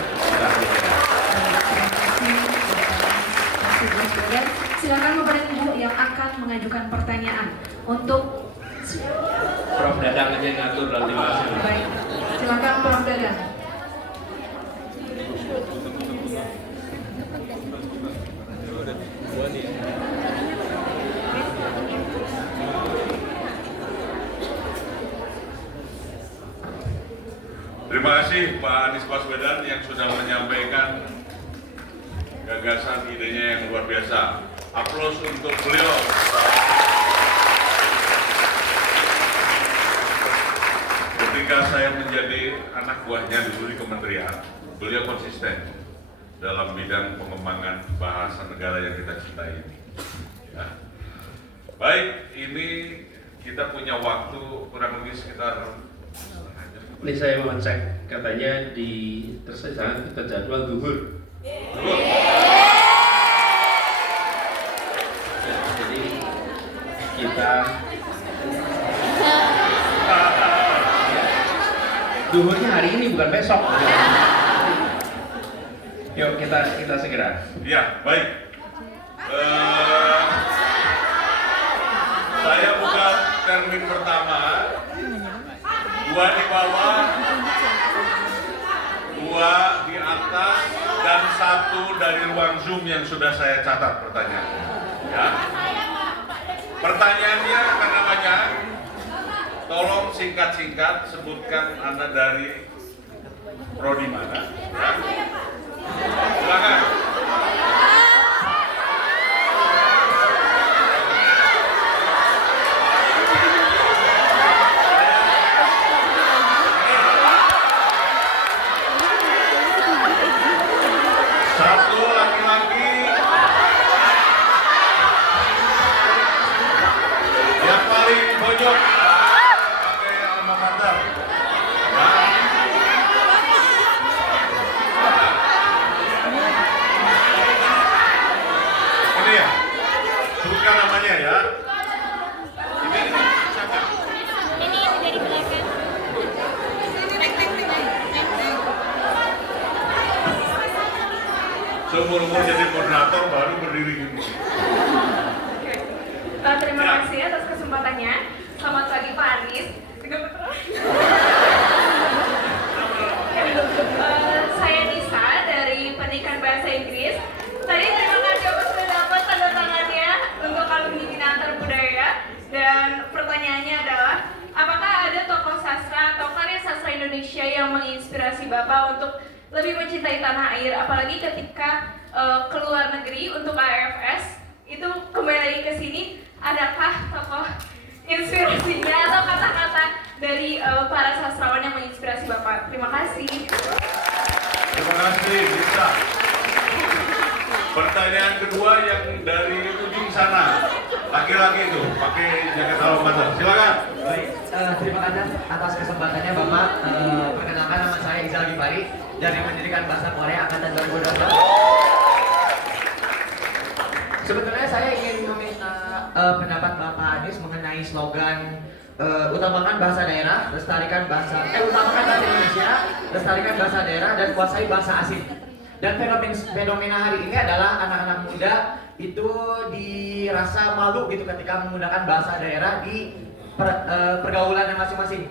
Silakan Bapak dan Ibu yang akan mengajukan pertanyaan untuk Prof. Dadang aja ngatur nanti masuk. baik. Silakan Prof. Dadang. Terima kasih Pak Anies Baswedan yang sudah menyampaikan gagasan idenya yang luar biasa. Aplaus untuk beliau. Ketika saya menjadi anak buahnya dulu di kementerian, beliau konsisten dalam bidang pengembangan bahasa negara yang kita cintai ini. Ya. Baik, ini kita punya waktu kurang lebih sekitar. Ini saya mau cek, katanya terjadwal zuhur. Jadi kita zuhurnya hari ini bukan besok. Yuk kita segera. Ya, baik. Saya buka termin pertama. 2 di bawah, 2 di atas, dan 1 dari ruang Zoom yang sudah saya catat pertanyaannya. Ya. Pertanyaannya karena banyak, tolong singkat-singkat sebutkan Anda dari prodi mana. Ya. Silakan. Satu laki-laki. Yang paling pojok pakai alma mater. Ya. Ini ya. Sebutkan namanya ya. Ini siapa? Ini dari belakang. Seumur-umur jadi moderator baru berdiri gini. Terima kasih atas kesempatannya. Selamat pagi Pak Anies. Saya Nisa dari Pendidikan Bahasa Inggris. Tadi terima kasih Bapak sudah dapat tanda tangannya untuk alumni Bina Antar Budaya. Dan pertanyaannya adalah, apakah ada tokoh sastra atau karya sastra Indonesia yang menginspirasi Bapak untuk lebih mencintai tanah air, apalagi ketika ke luar negeri untuk AFS itu kembali ke sini, adakah tokoh inspirasinya atau kata-kata dari para sastrawan yang menginspirasi Bapak? Terima kasih. Terima kasih, bisa. Pertanyaan kedua yang dari ujung sana, laki-laki itu pakai jaket alma mater. Silakan. Baik, terima kasih atas kesempatannya Bapak. Perkenalkan, nama saya Izal Gifari dari Pendidikan Bahasa Korea Angkatan 2021. Sebetulnya saya ingin meminta pendapat Bapak Anies mengenai slogan utamakan bahasa daerah, utamakan bahasa Indonesia, lestarikan bahasa daerah dan kuasai bahasa asing. Dan fenomena hari ini adalah anak-anak muda itu dirasa malu gitu ketika menggunakan bahasa daerah di pergaulan masing-masing.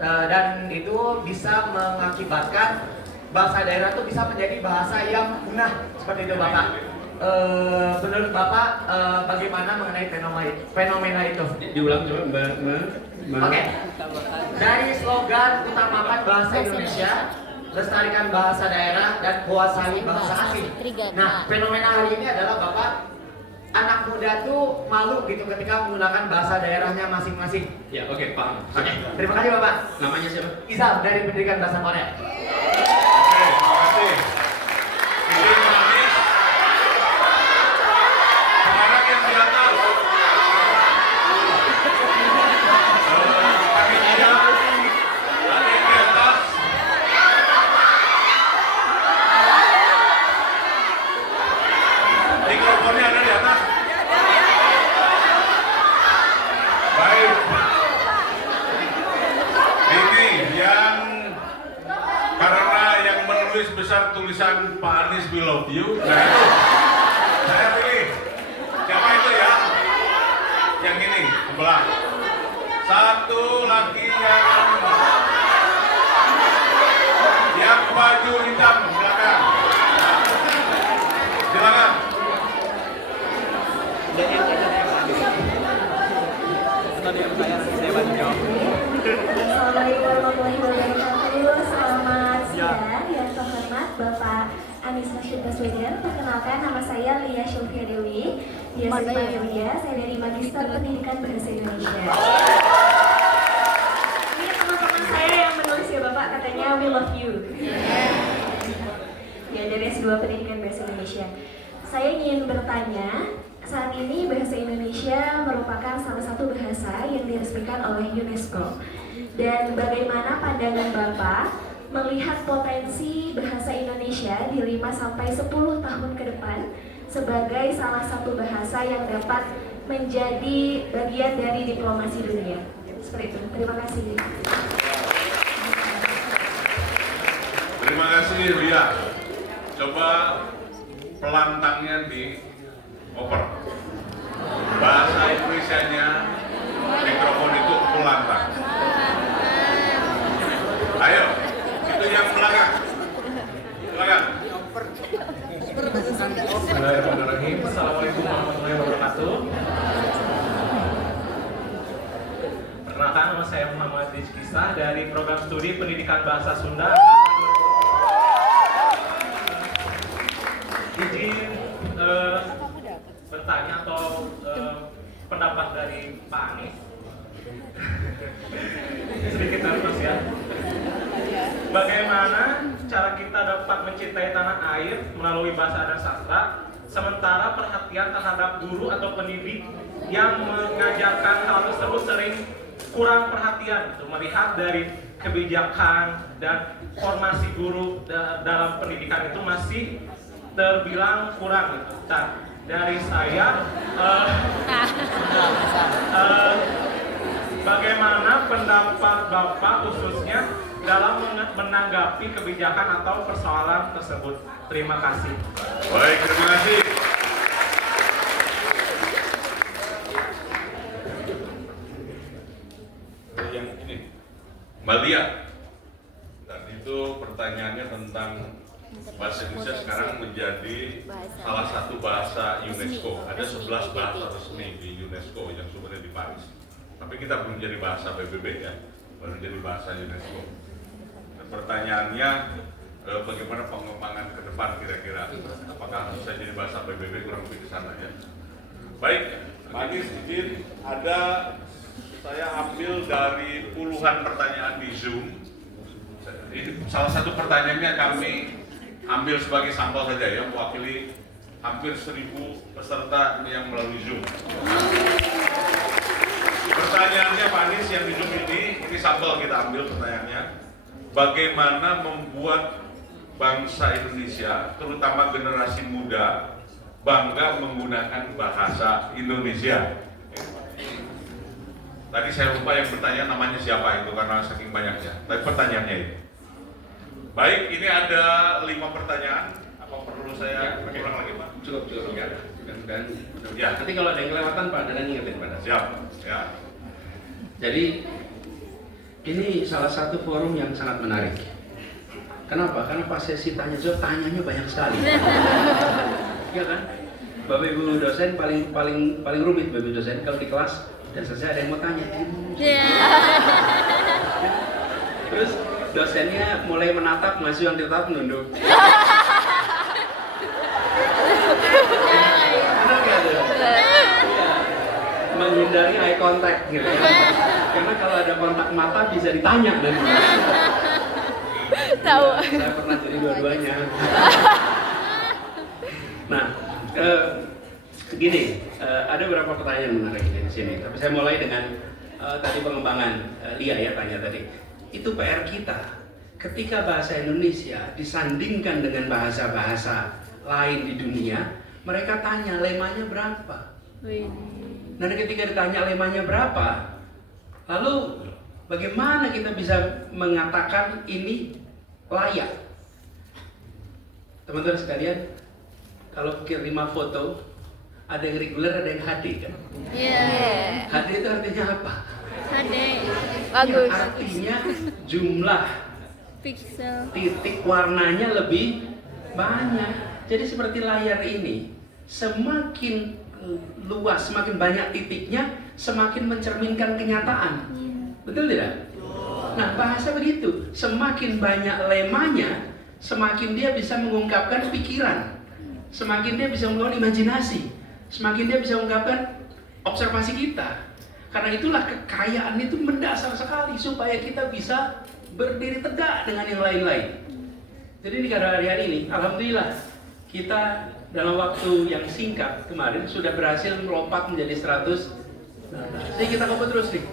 Dan itu bisa mengakibatkan bahasa daerah itu bisa menjadi bahasa yang punah seperti itu Bapak. Menurut Bapak bagaimana mengenai fenomena itu? Diulang coba Mbak. Oke. Dari slogan utamakan bahasa Indonesia, lestarikan bahasa daerah dan kuasai bahasa asing. Nah, fenomena hari ini adalah Bapak, anak muda tuh malu gitu ketika menggunakan bahasa daerahnya masing-masing. Ya, oke, paham. Oke, terima kasih Bapak. Namanya siapa? Izal dari Pendidikan Bahasa Korea. Oke, terima kasih. Ini manis. Sekarang yang di atas. Kaki tiga. Ada yang di atas. Mikrofonnya ada di atas. Baik. Ini yang karena yang menulis besar tulisan Pak Anies we love you. Nah itu saya pilih. Siapa itu ya? Yang ini sebelah. Satu lagi yang baju hitam silakan. Silakan. Assalamualaikum warahmatullahi wabarakatuh. Selamat siang yang terhormat Bapak Anies Rashid Baswedan. Perkenalkan, nama saya Lia Syulfia Dewi. Biasa dipanggil Lia. Saya dari Magister Pendidikan Bahasa Indonesia. Ini teman-teman saya yang menulis ya Bapak, katanya we love you. Ya, dari S2 Pendidikan Bahasa Indonesia. Saya ingin bertanya, saat ini bahasa Indonesia merupakan salah satu bahasa yang diresmikan oleh UNESCO. Dan bagaimana pandangan Bapak melihat potensi bahasa Indonesia di 5-10 tahun ke depan sebagai salah satu bahasa yang dapat menjadi bagian dari diplomasi dunia? Seperti itu. Terima kasih. Terima kasih Lia. Coba pelantangnya di oper. Bahasa Indonesianya mikrofon itu pelantang. Ayo, itu yang belakang. Silakan. Bismillahirrahmanirrahim. Assalamualaikum warahmatullahi wabarakatuh. Perkenalkan, nama saya Muhammad Rizky Sah dari Program Studi Pendidikan Bahasa Sunda. Izin bertanya atau pendapat dari Pak Anies. Sedikit nervous ya. Bagaimana cara kita dapat mencintai tanah air melalui bahasa dan sastra, sementara perhatian terhadap guru atau pendidik yang mengajarkan hal tersebut sering kurang perhatian melihat dari kebijakan dan formasi guru dalam pendidikan itu masih terbilang kurang gitu. Nah, dari saya bagaimana pendapat Bapak khususnya dalam menanggapi kebijakan atau persoalan tersebut? Terima kasih. Baik, terima kasih. Yang ini, Mbak Lia. Dan itu pertanyaannya tentang bahasa Indonesia sekarang menjadi salah satu bahasa UNESCO. Ada 11 bahasa resmi di UNESCO yang sumbernya di Paris. Tapi kita belum jadi bahasa PBB ya, baru jadi bahasa UNESCO. Dan pertanyaannya, bagaimana pengembangan ke depan kira-kira? Apakah bisa jadi bahasa PBB, kurang lebih ke sana ya? Baik, Manis izin ada saya ambil dari puluhan pertanyaan di Zoom. Ini salah satu pertanyaannya kami ambil sebagai sampel saja ya, mewakili hampir 1.000 peserta yang melalui Zoom. Pertanyaannya Pak Anies yang di Zoom ini sampel kita ambil pertanyaannya. Bagaimana membuat bangsa Indonesia, terutama generasi muda, bangga menggunakan bahasa Indonesia? Tadi saya lupa yang bertanya namanya siapa itu karena saking banyaknya. Tapi pertanyaannya itu. Baik, ini ada 5 pertanyaan. Apa perlu saya ulang lagi, Pak? Cukup ya. Dan ya. nanti kalau ada yang kelewatan Pak, dan ingetin pada saya. Siap. Ya. Jadi ini salah satu forum yang sangat menarik. Kenapa? Karena pas sesi tanya jawab tanyanya banyak sekali. Iya kan? Bapak Ibu dosen paling rumit Bapak Ibu dosen kalau di kelas dan selesai ada yang mau tanya. Terus dosennya mulai menatap, masih yang ditatap menunduk. Benar nggak tuh? Menghindari eye contact gitu ya. Karena kalau ada kontak mata bisa ditanya dan Tahu. saya pernah jadi dua-duanya. Nah, gini, ada beberapa pertanyaan menarik di sini. Tapi saya mulai dengan tadi pengembangan Lia ya tanya tadi. Itu PR kita. Ketika bahasa Indonesia disandingkan dengan bahasa-bahasa lain di dunia, mereka tanya lemanya berapa. Nah, ketika ditanya lemanya berapa, lalu bagaimana kita bisa mengatakan ini layak? Teman-teman sekalian, kalau kirim 5 foto, ada yang reguler, ada yang HD kan? Iya. HD itu artinya apa? HD. Ya, artinya jumlah Pixel. titik warnanya lebih banyak. Jadi seperti layar ini, semakin luas, semakin banyak titiknya, semakin mencerminkan kenyataan. Betul tidak? Nah, bahasa begitu, semakin banyak lemanya, semakin dia bisa mengungkapkan pikiran, semakin dia bisa mengungkapkan imajinasi, semakin dia bisa mengungkapkan observasi kita. Karena itulah kekayaan itu mendasar sekali supaya kita bisa berdiri tegak dengan yang lain-lain. Jadi di hari ini, alhamdulillah kita dalam waktu yang singkat kemarin sudah berhasil melompat menjadi 100. Jadi kita kompet terus nih.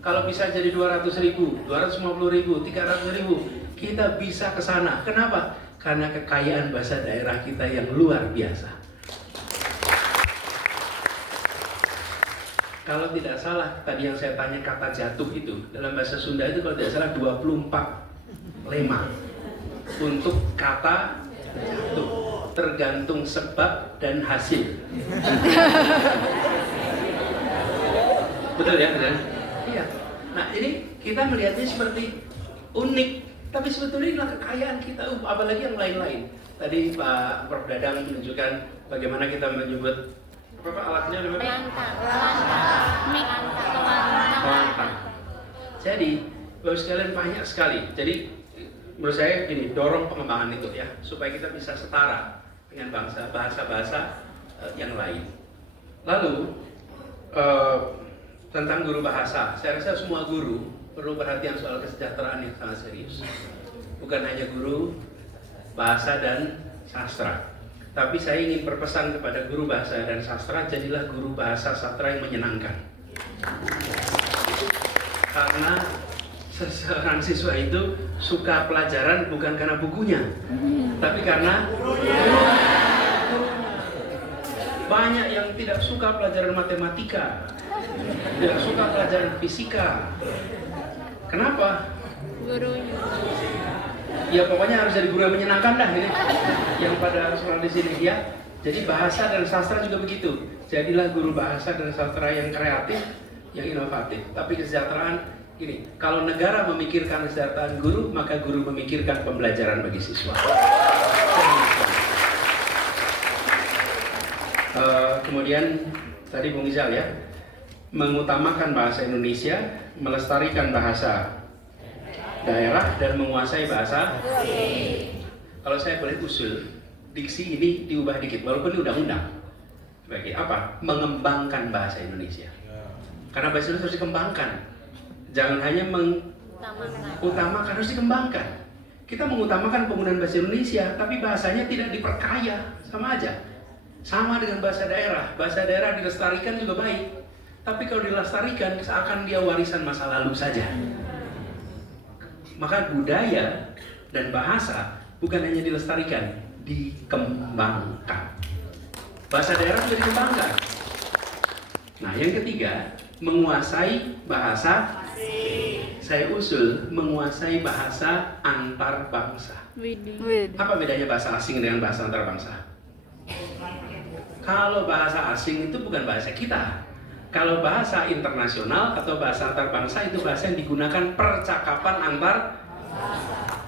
Kalau bisa jadi 200.000, 250.000, 300.000, kita bisa ke sana. Kenapa? Karena kekayaan bahasa daerah kita yang luar biasa. Kalau tidak salah, tadi yang saya tanya kata jatuh itu, dalam bahasa Sunda itu kalau tidak salah 24 lema untuk kata jatuh, tergantung sebab dan hasil. Betul ya? Betul? Iya. Nah, ini kita melihatnya seperti unik, tapi sebetulnya inilah kekayaan kita, apalagi yang lain-lain. Tadi Pak Prof Dadang menunjukkan bagaimana kita menyebut apa alatnya namanya? Pelantang. Jadi, Bapak sekalian banyak sekali. Jadi, menurut saya ini dorong pengembangan itu ya, supaya kita bisa setara dengan bahasa-bahasa yang lain. Lalu tentang guru bahasa, saya rasa semua guru perlu perhatian soal kesejahteraan yang sangat serius. Bukan hanya guru, bahasa dan sastra. Tapi saya ingin berpesan kepada guru bahasa dan sastra, jadilah guru bahasa sastra yang menyenangkan. Karena seorang siswa itu suka pelajaran bukan karena bukunya, tapi karena banyak yang tidak suka pelajaran matematika, tidak suka pelajaran fisika. Kenapa? Gurunya. Ya pokoknya harus jadi guru yang menyenangkan dah ini. Yang pada sekolah di sini ya. Jadi bahasa dan sastra juga begitu. Jadilah guru bahasa dan sastra yang kreatif, yang inovatif. Tapi kesejahteraan ini, kalau negara memikirkan kesejahteraan guru, maka guru memikirkan pembelajaran bagi siswa. Kemudian tadi Bung Izal ya, mengutamakan bahasa Indonesia, melestarikan bahasa daerah dan menguasai bahasa. Kalau saya boleh usul, diksi ini diubah dikit, walaupun ini undang-undang. Sebagai apa? Mengembangkan bahasa Indonesia. Karena bahasa Indonesia harus dikembangkan. Jangan hanya mengutamakan, harus dikembangkan. Kita mengutamakan penggunaan bahasa Indonesia, tapi bahasanya tidak diperkaya, sama aja. Sama dengan bahasa daerah. Bahasa daerah dilestarikan juga baik. Tapi kalau dilestarikan, seakan dia warisan masa lalu saja. Maka budaya dan bahasa bukan hanya dilestarikan, dikembangkan. Bahasa daerah juga dikembangkan. Nah, yang ketiga, menguasai bahasa. Saya usul menguasai bahasa antar bangsa. Apa bedanya bahasa asing dengan bahasa antar bangsa? Kalau bahasa asing itu bukan bahasa kita. Kalau bahasa internasional atau bahasa antar bangsa itu bahasa yang digunakan percakapan antar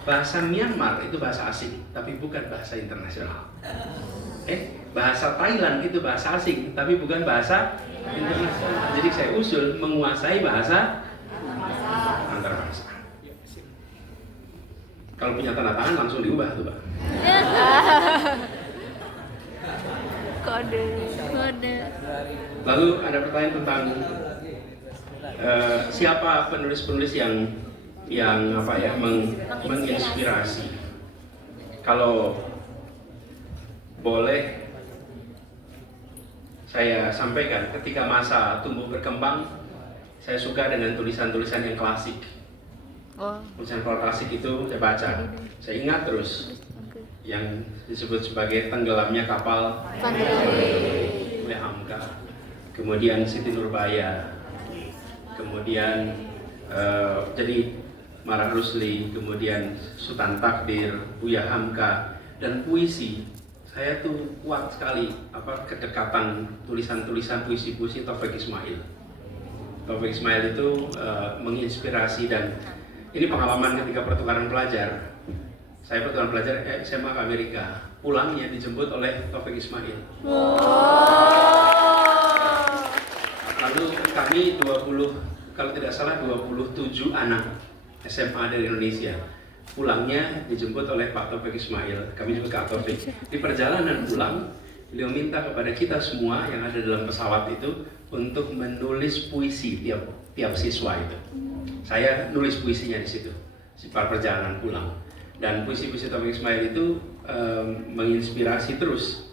bahasa. Myanmar itu bahasa asing, tapi bukan bahasa internasional. Bahasa Thailand itu bahasa asing, tapi bukan bahasa internasional. Jadi saya usul menguasai bahasa antar bangsa. Kalau punya tanda tangan langsung diubah tuh, Pak. Kode. Lalu ada pertanyaan tentang siapa penulis-penulis yang apa ya menginspirasi. Kalau boleh saya sampaikan, ketika masa tumbuh berkembang, saya suka dengan tulisan-tulisan yang klasik. Tulisan klasik itu saya baca, saya ingat terus yang disebut sebagai Tenggelamnya Kapal oleh Hamka, kemudian Siti Nurbaya, kemudian jadi Marah Rusli, kemudian Sultan Takdir, Buya Hamka, dan puisi. Saya tuh kuat sekali kedekatan tulisan-tulisan puisi-puisi Taufik Ismail. Taufik Ismail itu menginspirasi, dan ini pengalaman ketika pertukaran pelajar. Saya pertukaran pelajar SMA ke Amerika, pulangnya dijemput oleh Taufik Ismail. Lalu kami 20, kalau tidak salah 27 anak SMA dari Indonesia. Pulangnya dijemput oleh Pak Taufik Ismail, kami juga Kak Taufik. Di perjalanan pulang, beliau minta kepada kita semua yang ada dalam pesawat itu untuk menulis puisi tiap siswa itu. Saya nulis puisinya di situ, pada perjalanan pulang. Dan puisi-puisi Taufik Ismail itu menginspirasi terus.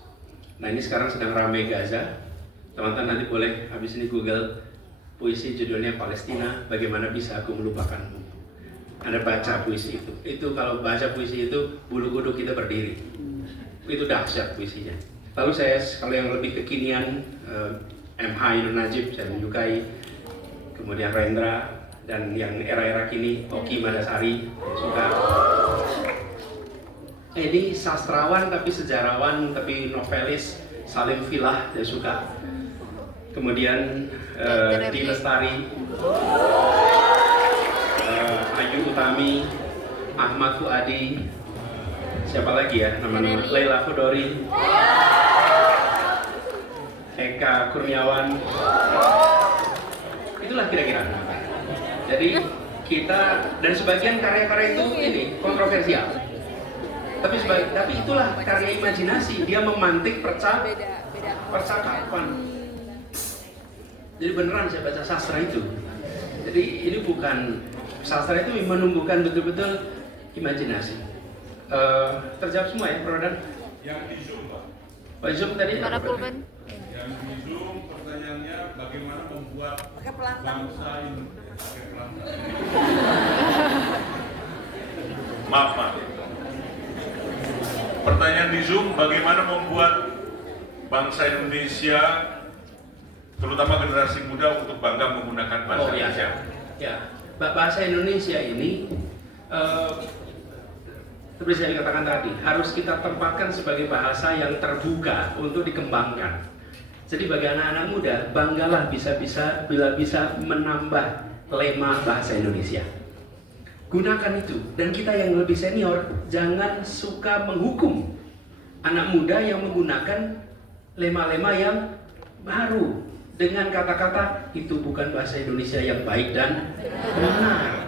Nah, ini sekarang sedang ramai Gaza. Teman-teman nanti boleh habis ini Google puisi judulnya Palestina, Bagaimana Bisa Aku Melupakanmu. Anda baca puisi itu. Itu kalau baca puisi itu bulu kuduk kita berdiri. Itu dahsyat puisinya. Lalu saya kalau yang lebih kekinian MH Ainun Najib saya menyukai. Kemudian Rendra, dan yang era-era kini Oki Madasari saya suka. Ini sastrawan tapi sejarawan tapi novelis Salim Filah saya suka. Kemudian Di Lestari, Ayu Utami, Ahmad Fuadi, siapa lagi ya nama-nama, Laila Khudori, Eka Kurniawan. Itulah kira-kira. Jadi kita, dan sebagian karya-karya itu ini kontroversial. Tapi itulah karya imajinasi, dia memantik percakapan. Jadi beneran saya baca sastra itu. Jadi ini bukan, sastra itu menumbuhkan betul-betul imajinasi. Terjawab semua ya, Bro Dan? Yang di Zoom, Pak. Pak Zoom tadi Para apa? pulpen. Yang di Zoom pertanyaannya bagaimana membuat bangsa ini pakai pelantang. Maaf, Pak. Pertanyaan di Zoom, bagaimana membuat bangsa Indonesia, terutama generasi muda, untuk bangga menggunakan bahasa Oh, ya. Indonesia? Ya, bahasa Indonesia ini seperti saya katakan tadi, harus kita tempatkan sebagai bahasa yang terbuka untuk dikembangkan. Jadi bagi anak-anak muda, banggalah bila bisa menambah lema bahasa Indonesia. Gunakan itu, dan kita yang lebih senior jangan suka menghukum anak muda yang menggunakan lema-lema yang baru dengan kata-kata itu bukan bahasa Indonesia yang baik dan benar.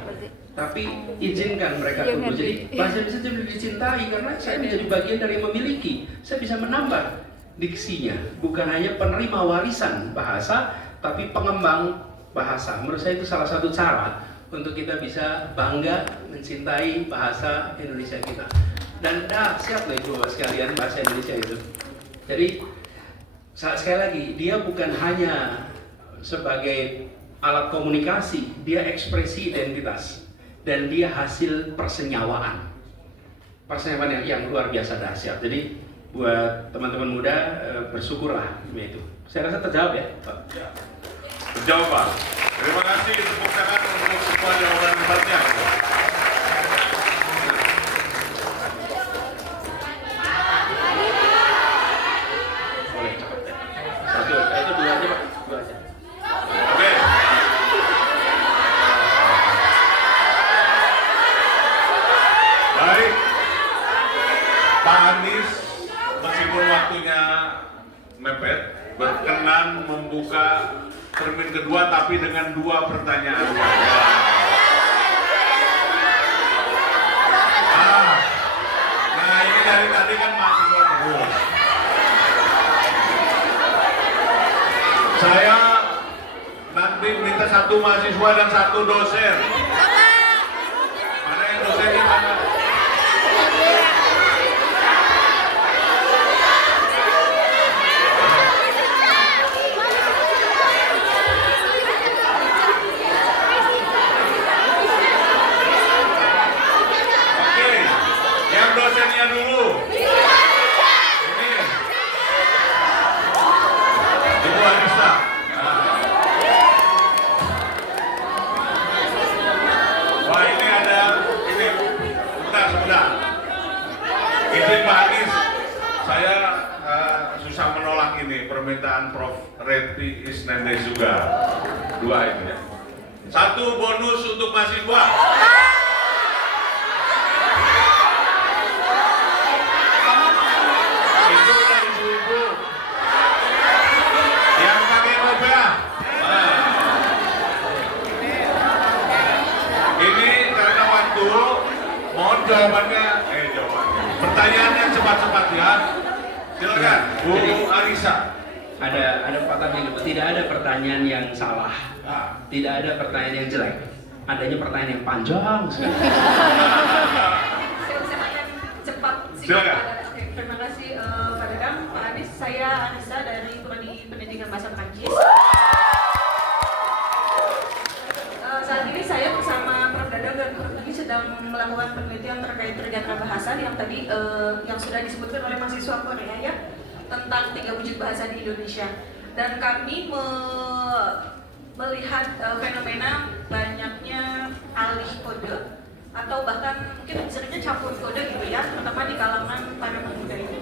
Tapi izinkan mereka tumbuh. Jadi bahasa Indonesia lebih dicintai karena saya menjadi bagian dari yang memiliki. Saya bisa menambah diksinya, bukan hanya penerima warisan bahasa, tapi pengembang bahasa. Menurut saya itu salah satu cara untuk kita bisa bangga mencintai bahasa Indonesia kita. Dan siap loh Ibu sekalian bahasa Indonesia itu. Jadi sekali lagi, dia bukan hanya sebagai alat komunikasi, dia ekspresi identitas. Dan dia hasil persenyawaan yang luar biasa dahsyat. Jadi buat teman-teman muda, bersyukurlah itu. Saya rasa terjawab ya, Pak. Terjawab, Pak. Terima kasih, tepuk tangan untuk semua jawaban debatnya. Boleh. Satu, itu dua aja, Pak. Dua aja. Oke. Baik, Pak Anies, meskipun waktunya mepet, berkenan membuka termin kedua tapi dengan 2 pertanyaan saja. Nah ini dari tadi kan mahasiswa terus. Saya nanti minta 1 mahasiswa dan 1 dosen. Mana yang dosennya mana? Dosennya dulu. Ini Ibu Anissa. Wah ini ada ini sebentar. Izin Pak Anies, saya susah menolak ini permintaan Prof. Reti Isnendes juga. 2 ini ya. 1 bonus untuk mahasiswa. Mohon jawabannya, pertanyaannya cepat-cepat ya. Silakan, Bu Arisa. Ada pertanyaan, tidak ada pertanyaan yang salah, tidak ada pertanyaan yang jelek, adanya pertanyaan yang panjang sekali. Saya akan cepat sih. Terima kasih Pak Dadang, Pak Anies. Saya Anissa dari Prodi Pendidikan Bahasa Perancis. Saat ini saya bersama Prof. Dadang dan Prof. Adi sedang melakukan penelitian terkait pergerakan bahasa yang tadi yang sudah disebutkan oleh mahasiswa Korea ya, tentang 3 wujud bahasa di Indonesia. Dan kami melihat fenomena banyaknya alih kode atau bahkan mungkin seringnya campur kode gitu ya, terutama di kalangan para pemuda ini.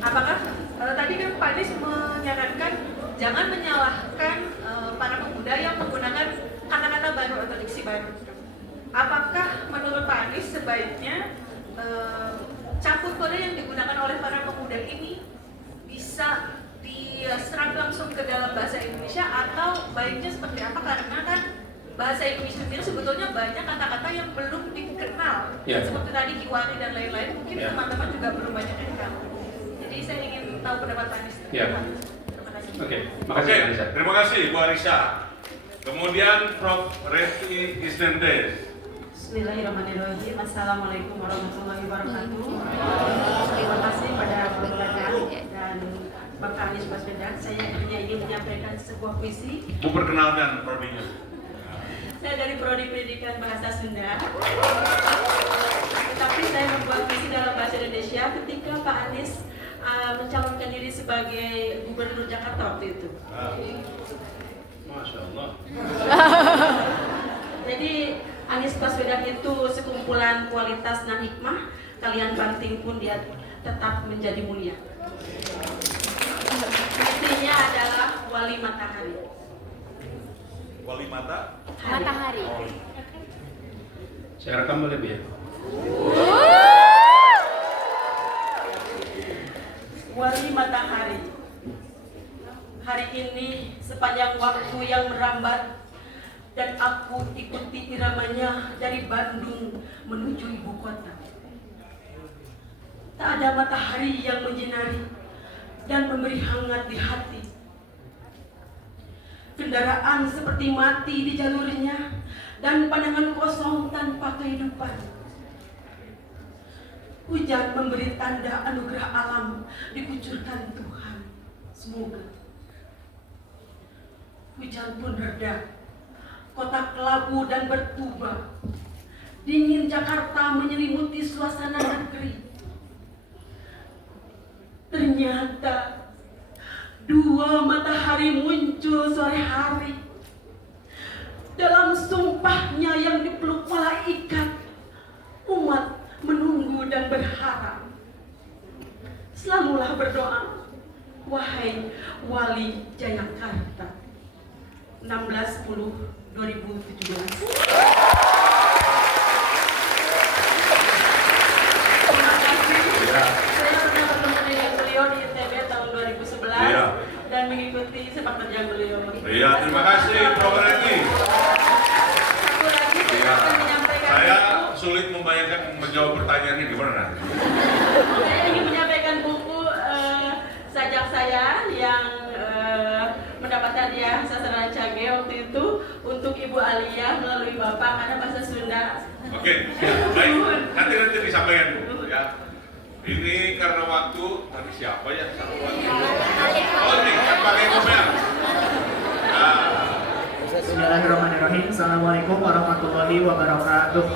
Apakah tadi kan Pak Anies menyarankan jangan menyalahkan para pemuda yang menggunakan kata-kata baru atau diksi baru. Apakah menurut Pak Anies sebaiknya campur kode yang digunakan oleh para pemuda ini bisa diserap langsung ke dalam bahasa Indonesia atau baiknya seperti apa? Karena kan bahasa Indonesia sendiri sebetulnya banyak kata-kata yang belum dikenal, seperti tadi kiwari dan lain-lain. Mungkin teman-teman juga belum banyak yang tahu. Jadi saya ingin tahu pendapat Pak Anies. Terima kasih. Oke, makasih. Terima kasih Bu Arisa. Kemudian Prof. Reti Isnendes. Bismillahirrahmanirrahim. Assalamualaikum warahmatullahi wabarakatuh. Terima kasih pada Bapak dan Bapak Anies Baswedan. Saya hanya ingin menyampaikan sebuah puisi. Bu perkenalkan prodinya. Saya dari Prodi Pendidikan Bahasa Sunda. Tetapi saya membuat puisi dalam bahasa Indonesia ketika Pak Anies mencalonkan diri sebagai Gubernur Jakarta waktu itu. Masya Allah. Jadi Anies Baswedan itu sekumpulan kualitas dan hikmah. Kalian banting pun dia tetap menjadi mulia. Intinya adalah wali matahari. Wali mata? Matahari. Saya rekam boleh ya? Wali matahari. Hari ini sepanjang waktu yang merambat dan aku ikuti iramanya dari Bandung menuju ibu kota. Tak ada matahari yang menyinari dan memberi hangat di hati. Kendaraan seperti mati di jalurnya dan pandangan kosong tanpa kehidupan. Hujan memberi tanda anugerah alam dikucurkan Tuhan. Semoga hujan pun reda. Kota kelabu dan bertuba. Dingin Jakarta menyelimuti suasana negeri. Ternyata dua matahari muncul sore hari. Dalam sumpahnya yang dipeluk malaikat, umat menunggu dan berharap. Selalulah berdoa, wahai wali Jayakarta. 16/10/2017. Terima kasih. Saya pernah bertemu dengan beliau di ITB tahun 2011 dan mengikuti sepak terjang beliau. Iya, terima kasih Prof. Reni. Satu lagi saya akan menyampaikan. Saya sulit membayangkan menjawab pertanyaannya gimana nanti. Saya ingin menyampaikan buku sajak saya yang mendapatkan hadiah sasaran Cage waktu itu untuk Ibu Alia melalui Bapak karena bahasa Sunda. Oke, baik. Nanti disampaikan Bu. Ya. Ini karena waktu, tadi siapa ya? Satu lagi. Oh, ini kan pakai komen. Nah. Bismillahirrahmanirrahim. Assalamualaikum warahmatullahi wabarakatuh.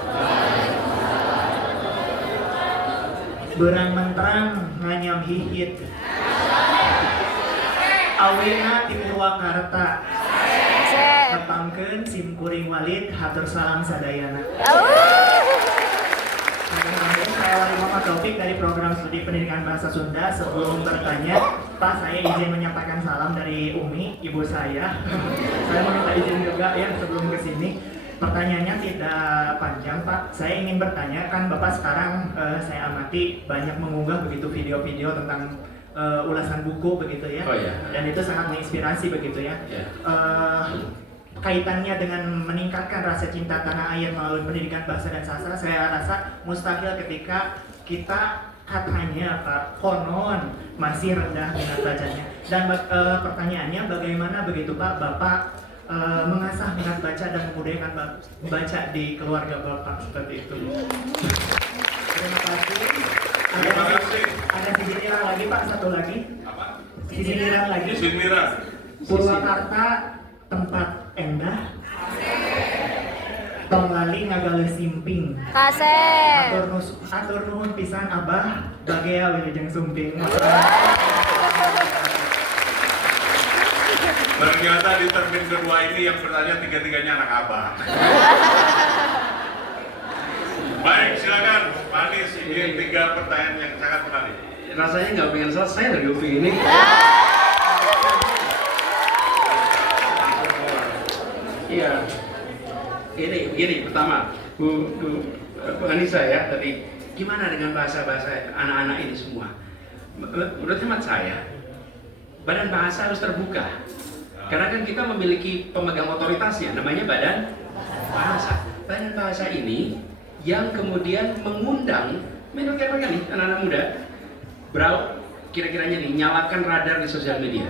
Berang menterang nganyam hihit. Awena di Purwakarta. Nepangkeun sim kuring walid hatur salam sadayana. Saya Wali Muhammad Taufik dari program studi pendidikan bahasa Sunda. Sebelum bertanya, Pak, saya izin menyampaikan salam dari Umi, ibu saya. Saya meminta izin juga ya sebelum kesini. Pertanyaannya tidak panjang, Pak. Saya ingin bertanya, kan Bapak sekarang saya amati banyak mengunggah begitu video-video tentang ulasan buku begitu ya. Oh, iya. Dan itu sangat menginspirasi begitu ya. Kaitannya dengan meningkatkan rasa cinta tanah air melalui pendidikan bahasa dan sastra, saya rasa mustahil ketika kita katanya Pak konon masih rendah minat bacanya. Dan pertanyaannya bagaimana begitu Pak Bapak mengasah minat baca dan memudahkan baca di keluarga Bapak seperti itu. Terima kasih. Ada sindiran lagi Pak, satu lagi. Apa? Sindiran lagi. Sindiran. Purwakarta tempat endah. Tongali ngagale simping. Kasep. Atur nuhun pisan Abah bagea wilujeng sumping. Ternyata di termin kedua ini yang bertanya tiga-tiganya anak Abah. Baik, silakan Pak Anies, ini 3 pertanyaan yang sangat menarik. Rasanya nggak pengen selesai dari UPI ini. Iya. Gini, pertama, Bu Anissa ya tadi, gimana dengan bahasa-bahasa anak-anak ini semua? Menurut hemat saya, badan bahasa harus terbuka. Karena kan kita memiliki pemegang otoritasnya, namanya badan bahasa. Badan bahasa ini yang kemudian mengundang mereka nih anak-anak muda, kira-kiranya nih nyalakan radar di sosial media,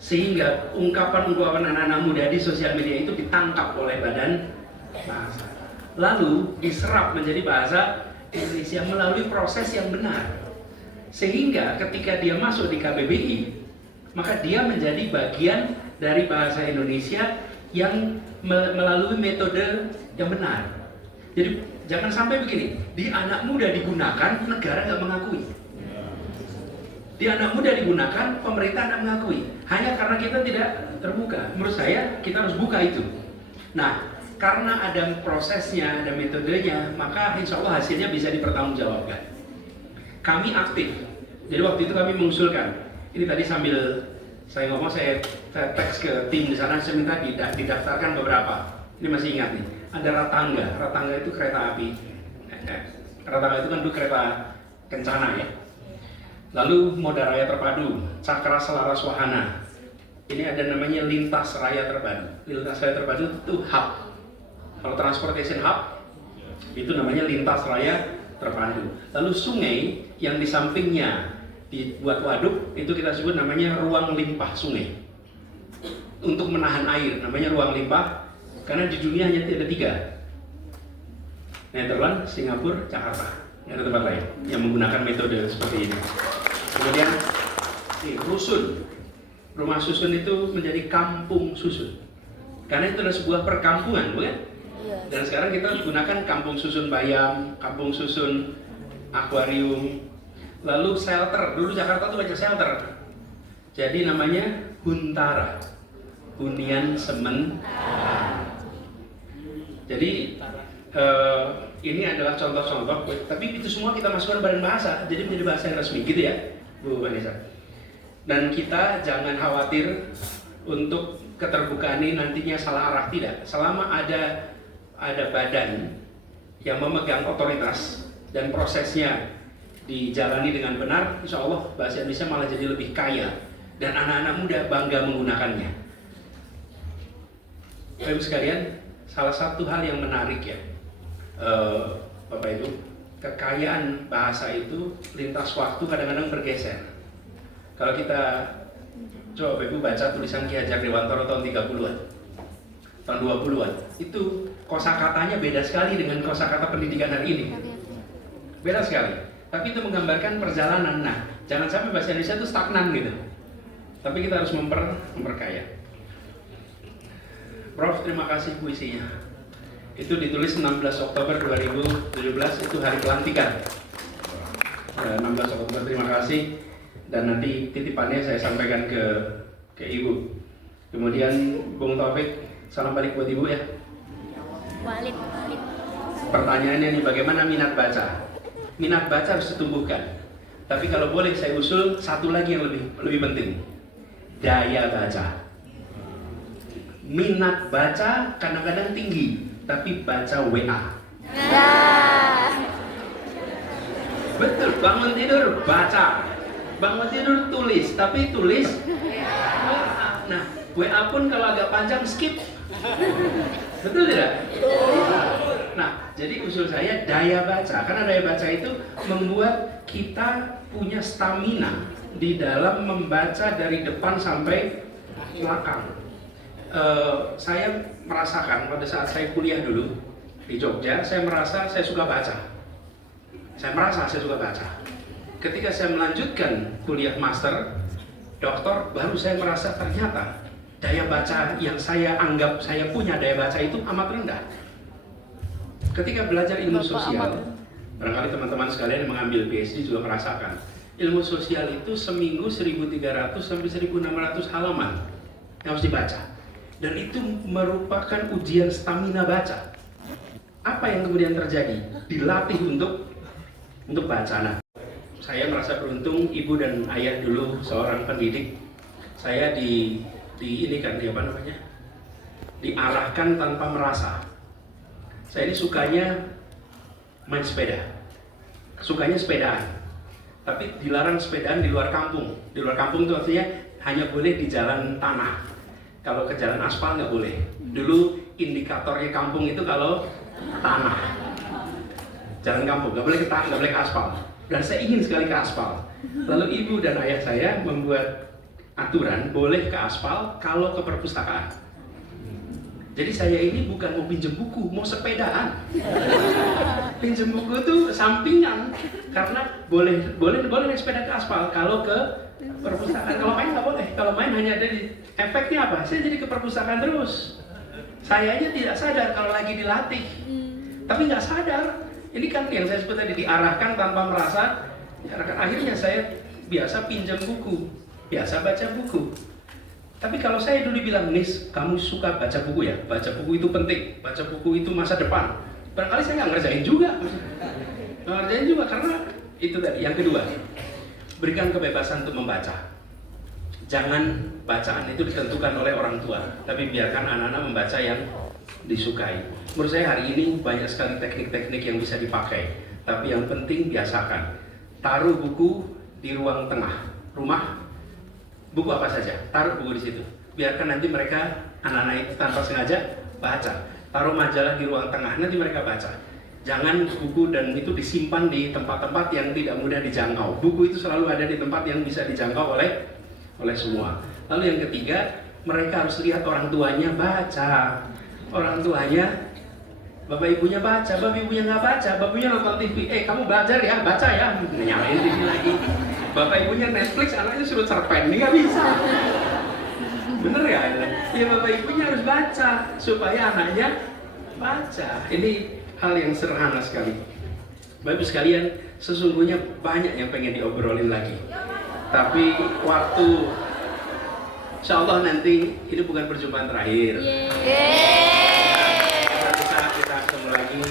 sehingga ungkapan-ungkapan anak-anak muda di sosial media itu ditangkap oleh badan bahasa. lalu diserap menjadi bahasa Indonesia melalui proses yang benar. Sehingga ketika dia masuk di KBBI, maka dia menjadi bagian dari bahasa Indonesia yang melalui metode yang benar. Jadi jangan sampai begini, di anak muda digunakan, negara nggak mengakui. Di anak muda digunakan, pemerintah nggak mengakui. Hanya karena kita tidak terbuka. Menurut saya, kita harus buka itu. Nah, karena ada prosesnya, ada metodenya, maka insya Allah hasilnya bisa dipertanggungjawabkan. Kami aktif. Jadi waktu itu kami mengusulkan. Ini tadi sambil saya ngomong, saya teks ke tim di sana, saya minta didaftarkan beberapa. Ini masih ingat nih. Ada Ratangga. Ratangga itu kereta api. Ratangga itu kan dulu kereta kencana ya. Lalu Moda Raya Terpadu, Cakra Selaras Wahana. Ini ada namanya Lintas Raya Terpadu. Lintas Raya Terpadu itu hub. Kalau transportation hub, itu namanya Lintas Raya Terpadu. Lalu sungai yang di sampingnya dibuat waduk, itu kita sebut namanya ruang limpah sungai. Untuk menahan air, namanya ruang limpah. Karena di dunia hanya ada 3. Netherlands, Singapura, Jakarta. Nggak ada tempat lain yang menggunakan metode seperti ini. Kemudian rusun. Rumah susun itu menjadi kampung susun. Karena itu adalah sebuah perkampungan, bukan? Dan sekarang kita gunakan kampung susun Bayam, kampung susun akuarium, lalu shelter. Dulu Jakarta tuh banyak shelter. Jadi namanya Huntara, hunian sementara. Jadi ini adalah contoh-contoh, tapi itu semua kita masukkan badan bahasa, jadi menjadi bahasa yang resmi, gitu ya, Bu Vanessa. Dan kita jangan khawatir untuk keterbukaan ini nantinya salah arah, tidak. Selama ada badan yang memegang otoritas dan prosesnya dijalani dengan benar, insya Allah bahasa Indonesia malah jadi lebih kaya dan anak-anak muda bangga menggunakannya. Bapak sekalian, salah satu hal yang menarik ya, Bapak Ibu, kekayaan bahasa itu lintas waktu kadang-kadang bergeser. Kalau kita coba Bapak Ibu baca tulisan Ki Hajar Dewantara tahun 30-an, tahun 20-an, itu kosakatanya beda sekali dengan kosakata pendidikan hari ini. Beda sekali. Tapi itu menggambarkan perjalanan. Nah, jangan sampai bahasa Indonesia itu stagnan gitu. Tapi kita harus memperkaya. Prof, terima kasih puisinya. Itu ditulis 16 Oktober 2017, itu hari pelantikan. 16 Oktober, terima kasih. Dan nanti titipannya saya sampaikan ke Ibu. Kemudian Bung Taufik, salam balik buat Ibu ya. Walid. Pertanyaannya nih, bagaimana minat baca? Minat baca harus ditumbuhkan. Tapi kalau boleh saya usul satu lagi yang lebih penting. Daya baca. Minat baca kadang-kadang tinggi, tapi baca WA. Betul, bangun tidur baca, bangun tidur tulis, tapi tulis WA. Nah, WA pun kalau agak panjang skip. Betul tidak? Nah, jadi usul saya daya baca, karena daya baca itu membuat kita punya stamina di dalam membaca dari depan sampai belakang. Saya merasakan pada saat saya kuliah dulu di Jogja, saya merasa saya suka baca. Ketika saya melanjutkan kuliah master, doktor, baru saya merasa ternyata daya baca yang saya anggap saya punya daya baca itu amat rendah. Ketika belajar ilmu sosial, barangkali teman-teman sekalian yang mengambil PhD juga merasakan, ilmu sosial itu seminggu 1.300 sampai 1.600 halaman yang harus dibaca. Dan itu merupakan ujian stamina baca. Apa yang kemudian terjadi? Dilatih untuk baca. Nah, saya merasa beruntung ibu dan ayah dulu seorang pendidik. Saya diarahkan tanpa merasa. Saya ini sukanya main sepeda. Sukanya sepedaan. Tapi dilarang sepedaan di luar kampung. Di luar kampung itu artinya hanya boleh di jalan tanah. Kalau ke jalan aspal nggak boleh. Dulu indikatornya kampung itu kalau tanah, jalan kampung nggak boleh ke aspal. Dan saya ingin sekali ke aspal. Lalu ibu dan ayah saya membuat aturan boleh ke aspal kalau ke perpustakaan. Jadi saya ini bukan mau pinjem buku, mau sepedaan. Pinjem buku itu sampingan, karena boleh naik sepeda ke aspal kalau ke perpustakaan. Kalau main nggak boleh. Kalau main hanya ada di efeknya apa? Saya jadi ke perpustakaan terus. Saya aja tidak sadar kalau lagi dilatih, tapi nggak sadar. Ini kan yang saya sebut tadi, diarahkan tanpa merasa. Diarahkan. Akhirnya saya biasa pinjam buku, biasa baca buku. Tapi kalau saya dulu bilang, Nis, kamu suka baca buku ya? Baca buku itu penting, baca buku itu masa depan. Barangkali saya nggak ngerjain juga. Nggak ngerjain juga, karena itu tadi. Yang kedua, berikan kebebasan untuk membaca. Jangan bacaan itu ditentukan oleh orang tua, tapi biarkan anak-anak membaca yang disukai. Menurut saya hari ini banyak sekali teknik-teknik yang bisa dipakai. Tapi yang penting biasakan. Taruh buku di ruang tengah rumah. Buku apa saja, taruh buku di situ. Biarkan nanti mereka, anak-anak itu tanpa sengaja baca. Taruh majalah di ruang tengah, nanti mereka baca. Jangan buku dan itu disimpan di tempat-tempat yang tidak mudah dijangkau. Buku itu selalu ada di tempat yang bisa dijangkau oleh semua. Lalu yang ketiga, mereka harus lihat orang tuanya baca. Orang tuanya, bapak ibunya baca, bapak ibunya nggak baca, bapak ibunya nonton TV. Kamu belajar ya, baca ya. Nyalain TV lagi. Bapak ibunya Netflix, anaknya suruh cerpen, ini nggak bisa. Bener ya? Ya bapak ibunya harus baca supaya anaknya baca. Ini hal yang sederhana sekali. Bapak ibu sekalian, sesungguhnya banyak yang pengen diobrolin lagi. Tapi waktu, insya Allah nanti ini bukan perjumpaan terakhir. Kita ketemu lagi.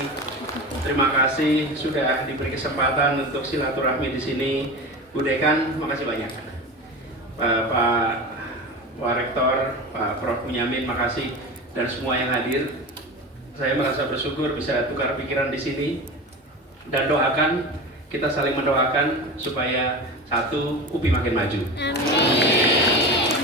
Terima kasih sudah diberi kesempatan untuk silaturahmi di sini. Bu Dekan, makasih banyak. Pak Rektor, Pak Prof. Bunyamin, makasih, dan semua yang hadir. Saya merasa bersyukur bisa tukar pikiran di sini, dan doakan, kita saling mendoakan supaya satu, UPI makin maju. Amin.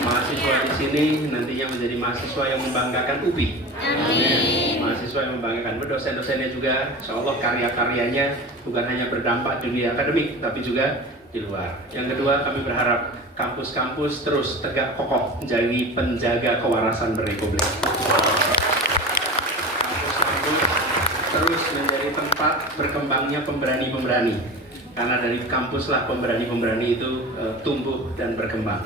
Mahasiswa di sini nantinya menjadi mahasiswa yang membanggakan UPI. Amin. Mahasiswa yang membanggakan, dosen-dosennya juga, insya Allah karya-karyanya bukan hanya berdampak dunia akademik, tapi juga di luar. Yang kedua, kami berharap kampus-kampus terus tegak kokoh menjadi penjaga kewarasan berrepublik. Kampus-kampus terus menjadi tempat berkembangnya pemberani-pemberani. Karena dari kampuslah pemberani-pemberani itu tumbuh dan berkembang.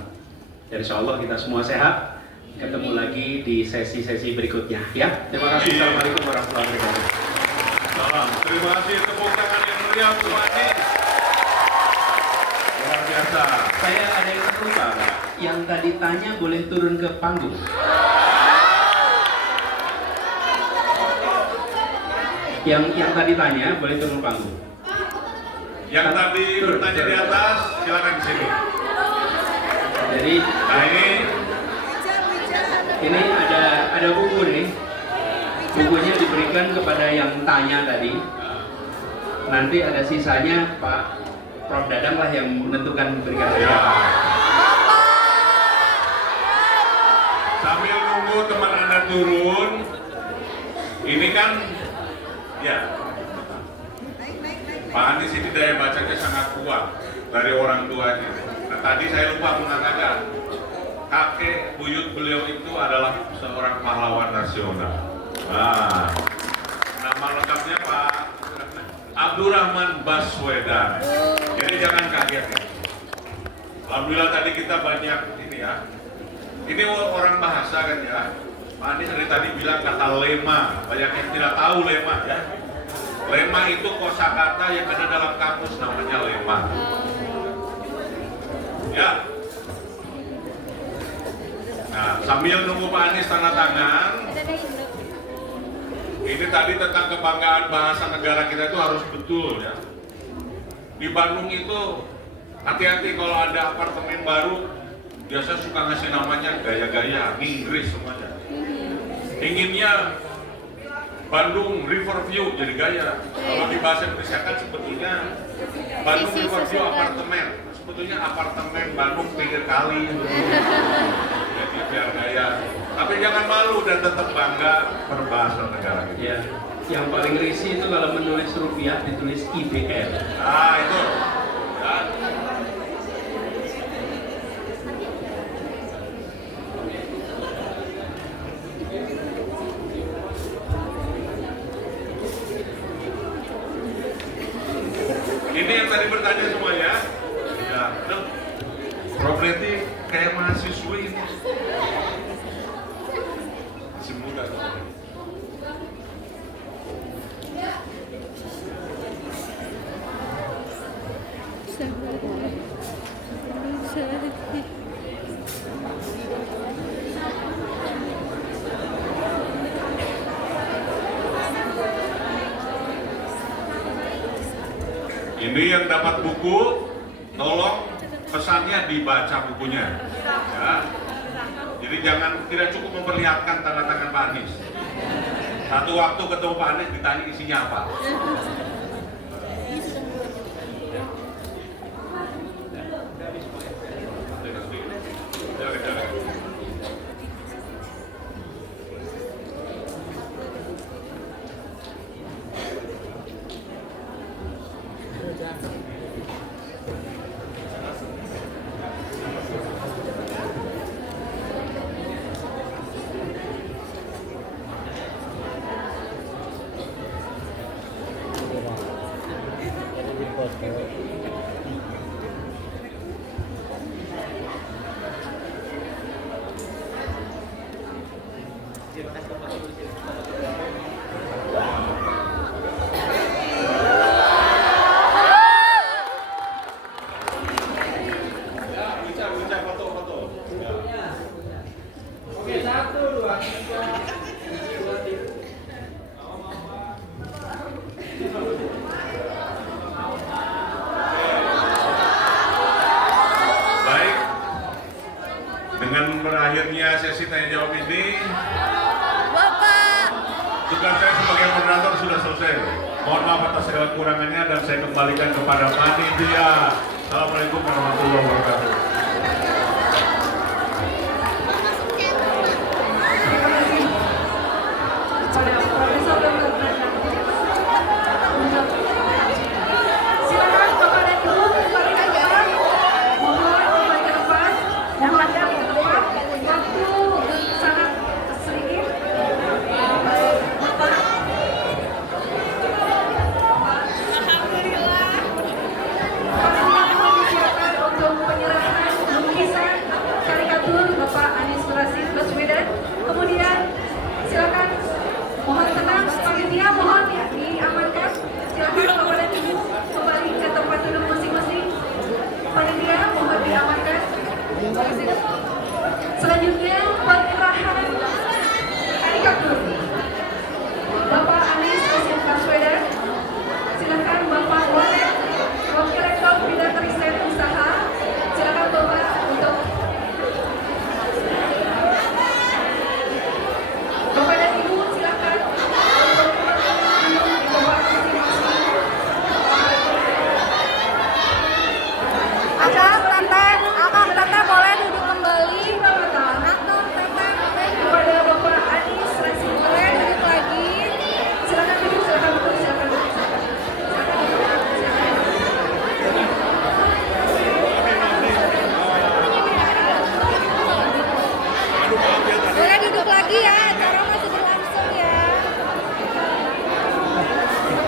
Dan insya Allah kita semua sehat. Ketemu lagi di sesi-sesi berikutnya. Ya, terima kasih. Assalamualaikum warahmatullahi wabarakatuh. Salam. Terima kasih, tepuk tangan yang meriah untuk Anies. Luar biasa. Saya ada yang terlupa, Pak. Yang tadi tanya boleh turun ke panggung. Yang tadi tanya boleh turun ke panggung. Yang tadi bertanya di atas, silakan di sini. Jadi, nah ini ada buku nih. Bukunya diberikan kepada yang tanya tadi. Nanti ada sisanya Pak Prof. Dadang lah yang menentukan berikan siapa. Sambil nunggu teman Anda turun, ini kan, ya, Pak Anies ini daya bacanya sangat kuat dari orang tuanya. Nah, tadi saya lupa mengatakan, kakek buyut beliau itu adalah seorang pahlawan nasional. Nah, nama lengkapnya Pak Abdurrahman Baswedan. Jadi jangan kaget ya. Alhamdulillah tadi kita banyak ini ya. Ini orang bahasa kan ya. Pak Anies dari tadi bilang kata lema. Banyak yang tidak tahu lema ya. Lema itu kosakata yang ada dalam kamus namanya lema. Ya. Nah, sambil nunggu Pak Anies tanda tangan, ini tadi tentang kebanggaan bahasa negara kita itu harus betul ya. Di Bandung itu hati-hati kalau ada apartemen baru, biasa suka ngasih namanya gaya-gaya, Inggris semuanya. Inginnya Bandung Riverview jadi gaya. Kalau di bahasa Indonesia kan sebetulnya Bandung Riverview apartemen, sebetulnya apartemen Bandung pinggir kali. Jadi biar gaya. Tapi jangan malu dan tetap bangga berbahasa negara kita. Ya, yang paling risih itu kalau menulis rupiah ditulis IDR. Nah itu. Ya. kayak mahasiswi ini. Masih muda tuh. Ini yang dapat buku, tolong pesannya dibaca bukunya. Ya. Jadi tidak cukup memperlihatkan tanda tangan Pak Anies. Satu waktu ketemu Pak Anies ditanya isinya apa. Berakhirnya sesi tanya jawab ini, tugas saya sebagai moderator sudah selesai. Mohon maaf atas segala kekurangannya dan saya kembalikan kepada panitia. Assalamualaikum warahmatullahi wabarakatuh. Selanjutnya penyerahan karikatur Bapak Anies Rashid Baswedan. Silakan Bapak Walet, Wakil Rektor Bidang Riset Usaha. Silakan Bapak untuk Bapak dan Ibu silakan untuk di tempat masing-masing. Akang Tete boleh duduk kembali. Kepada Bapak Anies Rashid Baswedan duduk lagi. Silakan duduk, silakan duduk, silakan duduk. Boleh duduk lagi ya, acara masih berlangsung ya.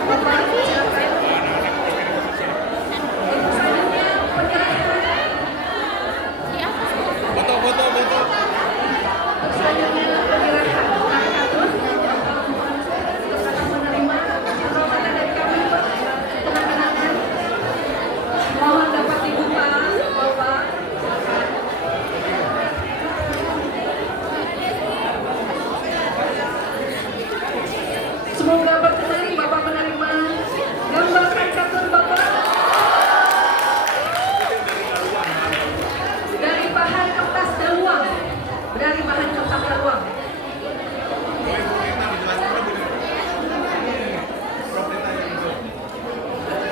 Bapak silakan. Untuk selanjutnya penyerahan. Foto. Untuk selanjutnya penyerahan karikatur. Silakan menerima penghormatan dari kami penandatangan. Mohon dapat dibuka, Bapak. Semoga berkenan Bapak menerima gambar karikatur Bapak dari bahan kertas daluang.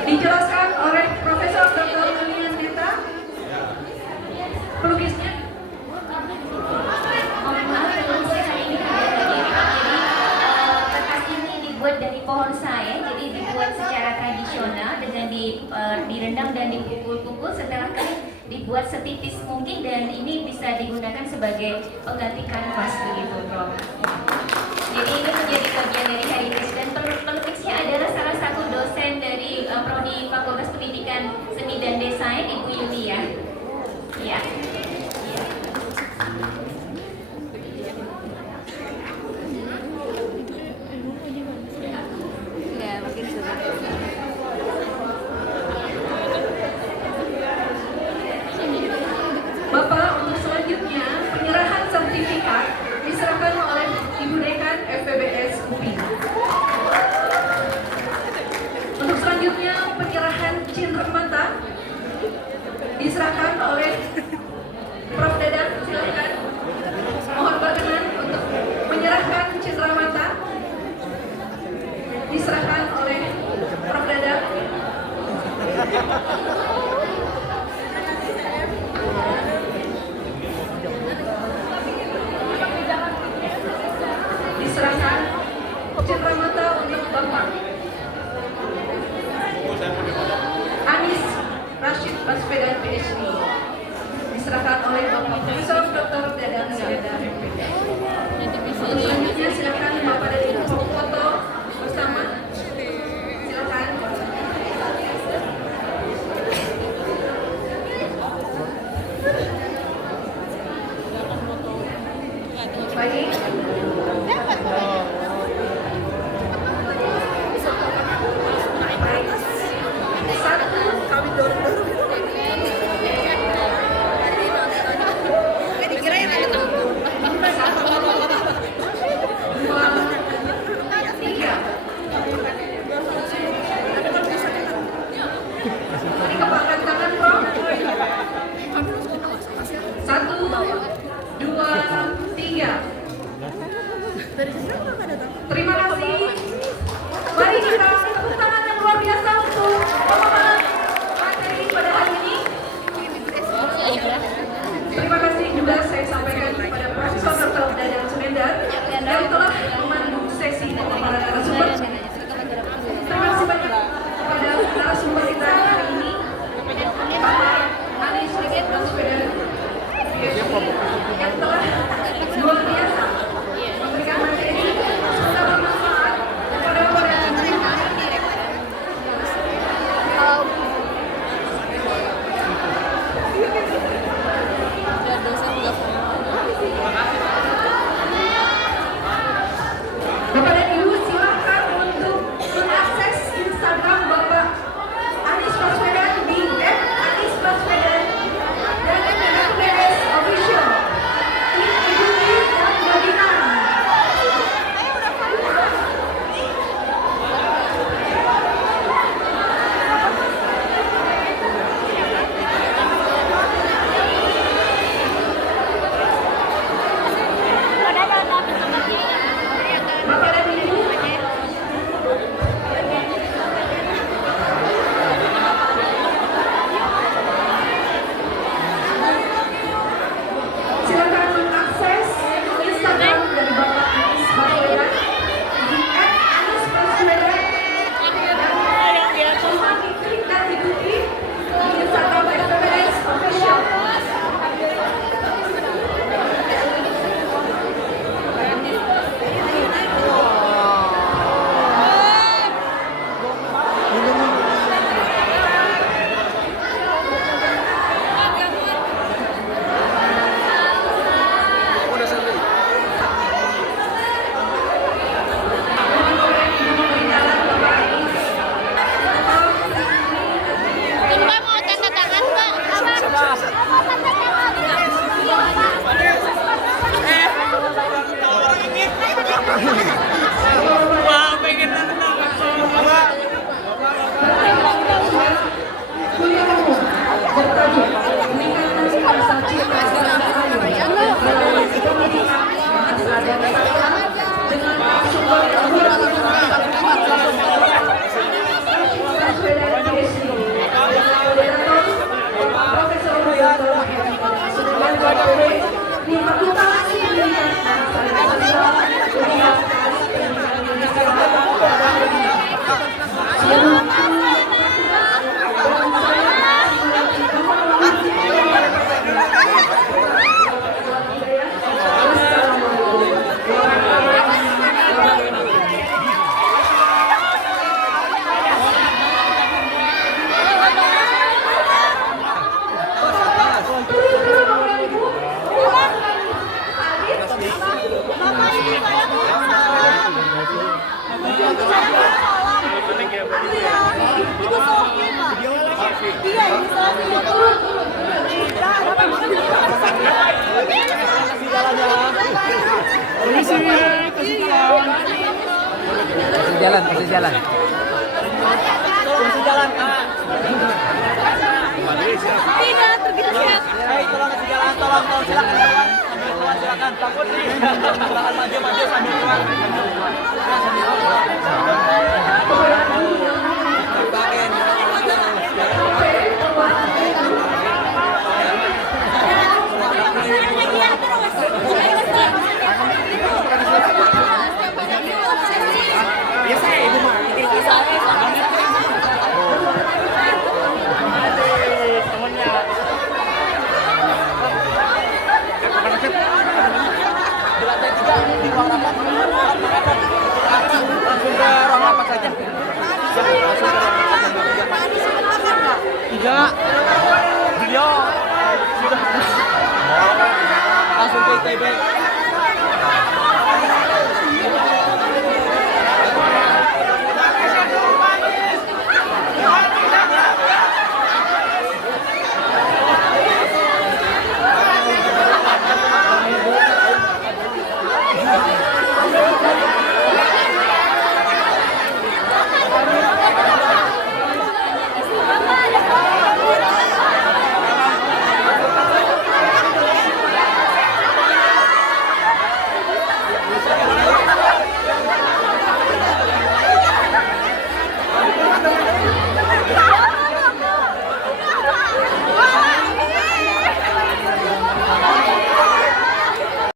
Dijelaskan oleh Profesor Dr. Lilian Neta. Pelukisnya Kertas ini dibuat dari pohon sae, jadi dibuat secara tradisional dengan direndam dan dipukul-pukul. Setelah kering dibuat setipis mungkin dan ini bisa digunakan sebagai pengganti kanvas begitu, Prof. Jadi ini menjadi bagian dari heritage dan pelukisnya adalah salah satu dosen dari Prodi Fakultas Pendidikan Seni dan Desain, Ibu Yulia. Ya. Ya, makin seru. Bapak, untuk selanjutnya penyerahan sertifikat diserahkan oleh Ibu Dekan FPBS UPI. Untuk selanjutnya penyerahan cenderamata diserahkan oleh Prof. Dadan, silakan. Mohon berkenan untuk menyerahkan cenderamata diserahkan oleh Prof. Dadan. Diserahkan cenderamata untuk Bapak Anies Rashid Baswedan PhD. Diserahkan oleh Bapak Profesor Dr. Dadan Siada MPD. Untuk selanjutnya silakan Bapak dan Ibu foto bersama. Silakan. Baik. Terima kasih. Mari kita tepuk tangan yang luar biasa untuk pemaparan materi pada hari ini. Terima kasih juga saya sampaikan kepada Profesor Dr. Dadan Sumendar yang telah memandu sesi pemaparan narasumber. Terima kasih banyak kepada narasumber kita hari ini, Bapak Anies Rashid Baswedan yang telah luar biasa memberikan materi secara bermanfaat kepada para Bapak dan Ibu, silakan untuk mengakses Instagram Bapak Anies Baswedan di @anisbaswedan dan FPBS Official. Ikuti dan bagikan. Bapak dan Ibu, silakan mengakses Instagram dari Bapak Anies Baswedan di @anisbaswedan dan mohon diklik dan ikuti di Instagram FPBS Official. Mbak mau tanda tangan, Mbak? Kuliah umum bertajuk meningkatkan rasa cinta tanah air melalui pendidikan bahasa dan sastra dengan sumber yang bermanfaat. Baswedan PhD, Moderator Profesor Dr. Sumendar PhD di Fakultas Pendidikan Bahasa dan Sastra Universitas Pendidikan Indonesia. Terus Bapak dan Ibu, jalan, kasih jalan. Kasih jalan, Kak. Tidak, tergerak. Hei, tolong kasih jalan, tolong silakan. Sambil keluar silakan. Takut nih. Silakan maju sambil keluar. Biasa ya Ibu mah. Temennya. Di lantai 3 di ruang rapat. Langsung ke ruang rapat saja. Langsung ke ruang rapat. 3.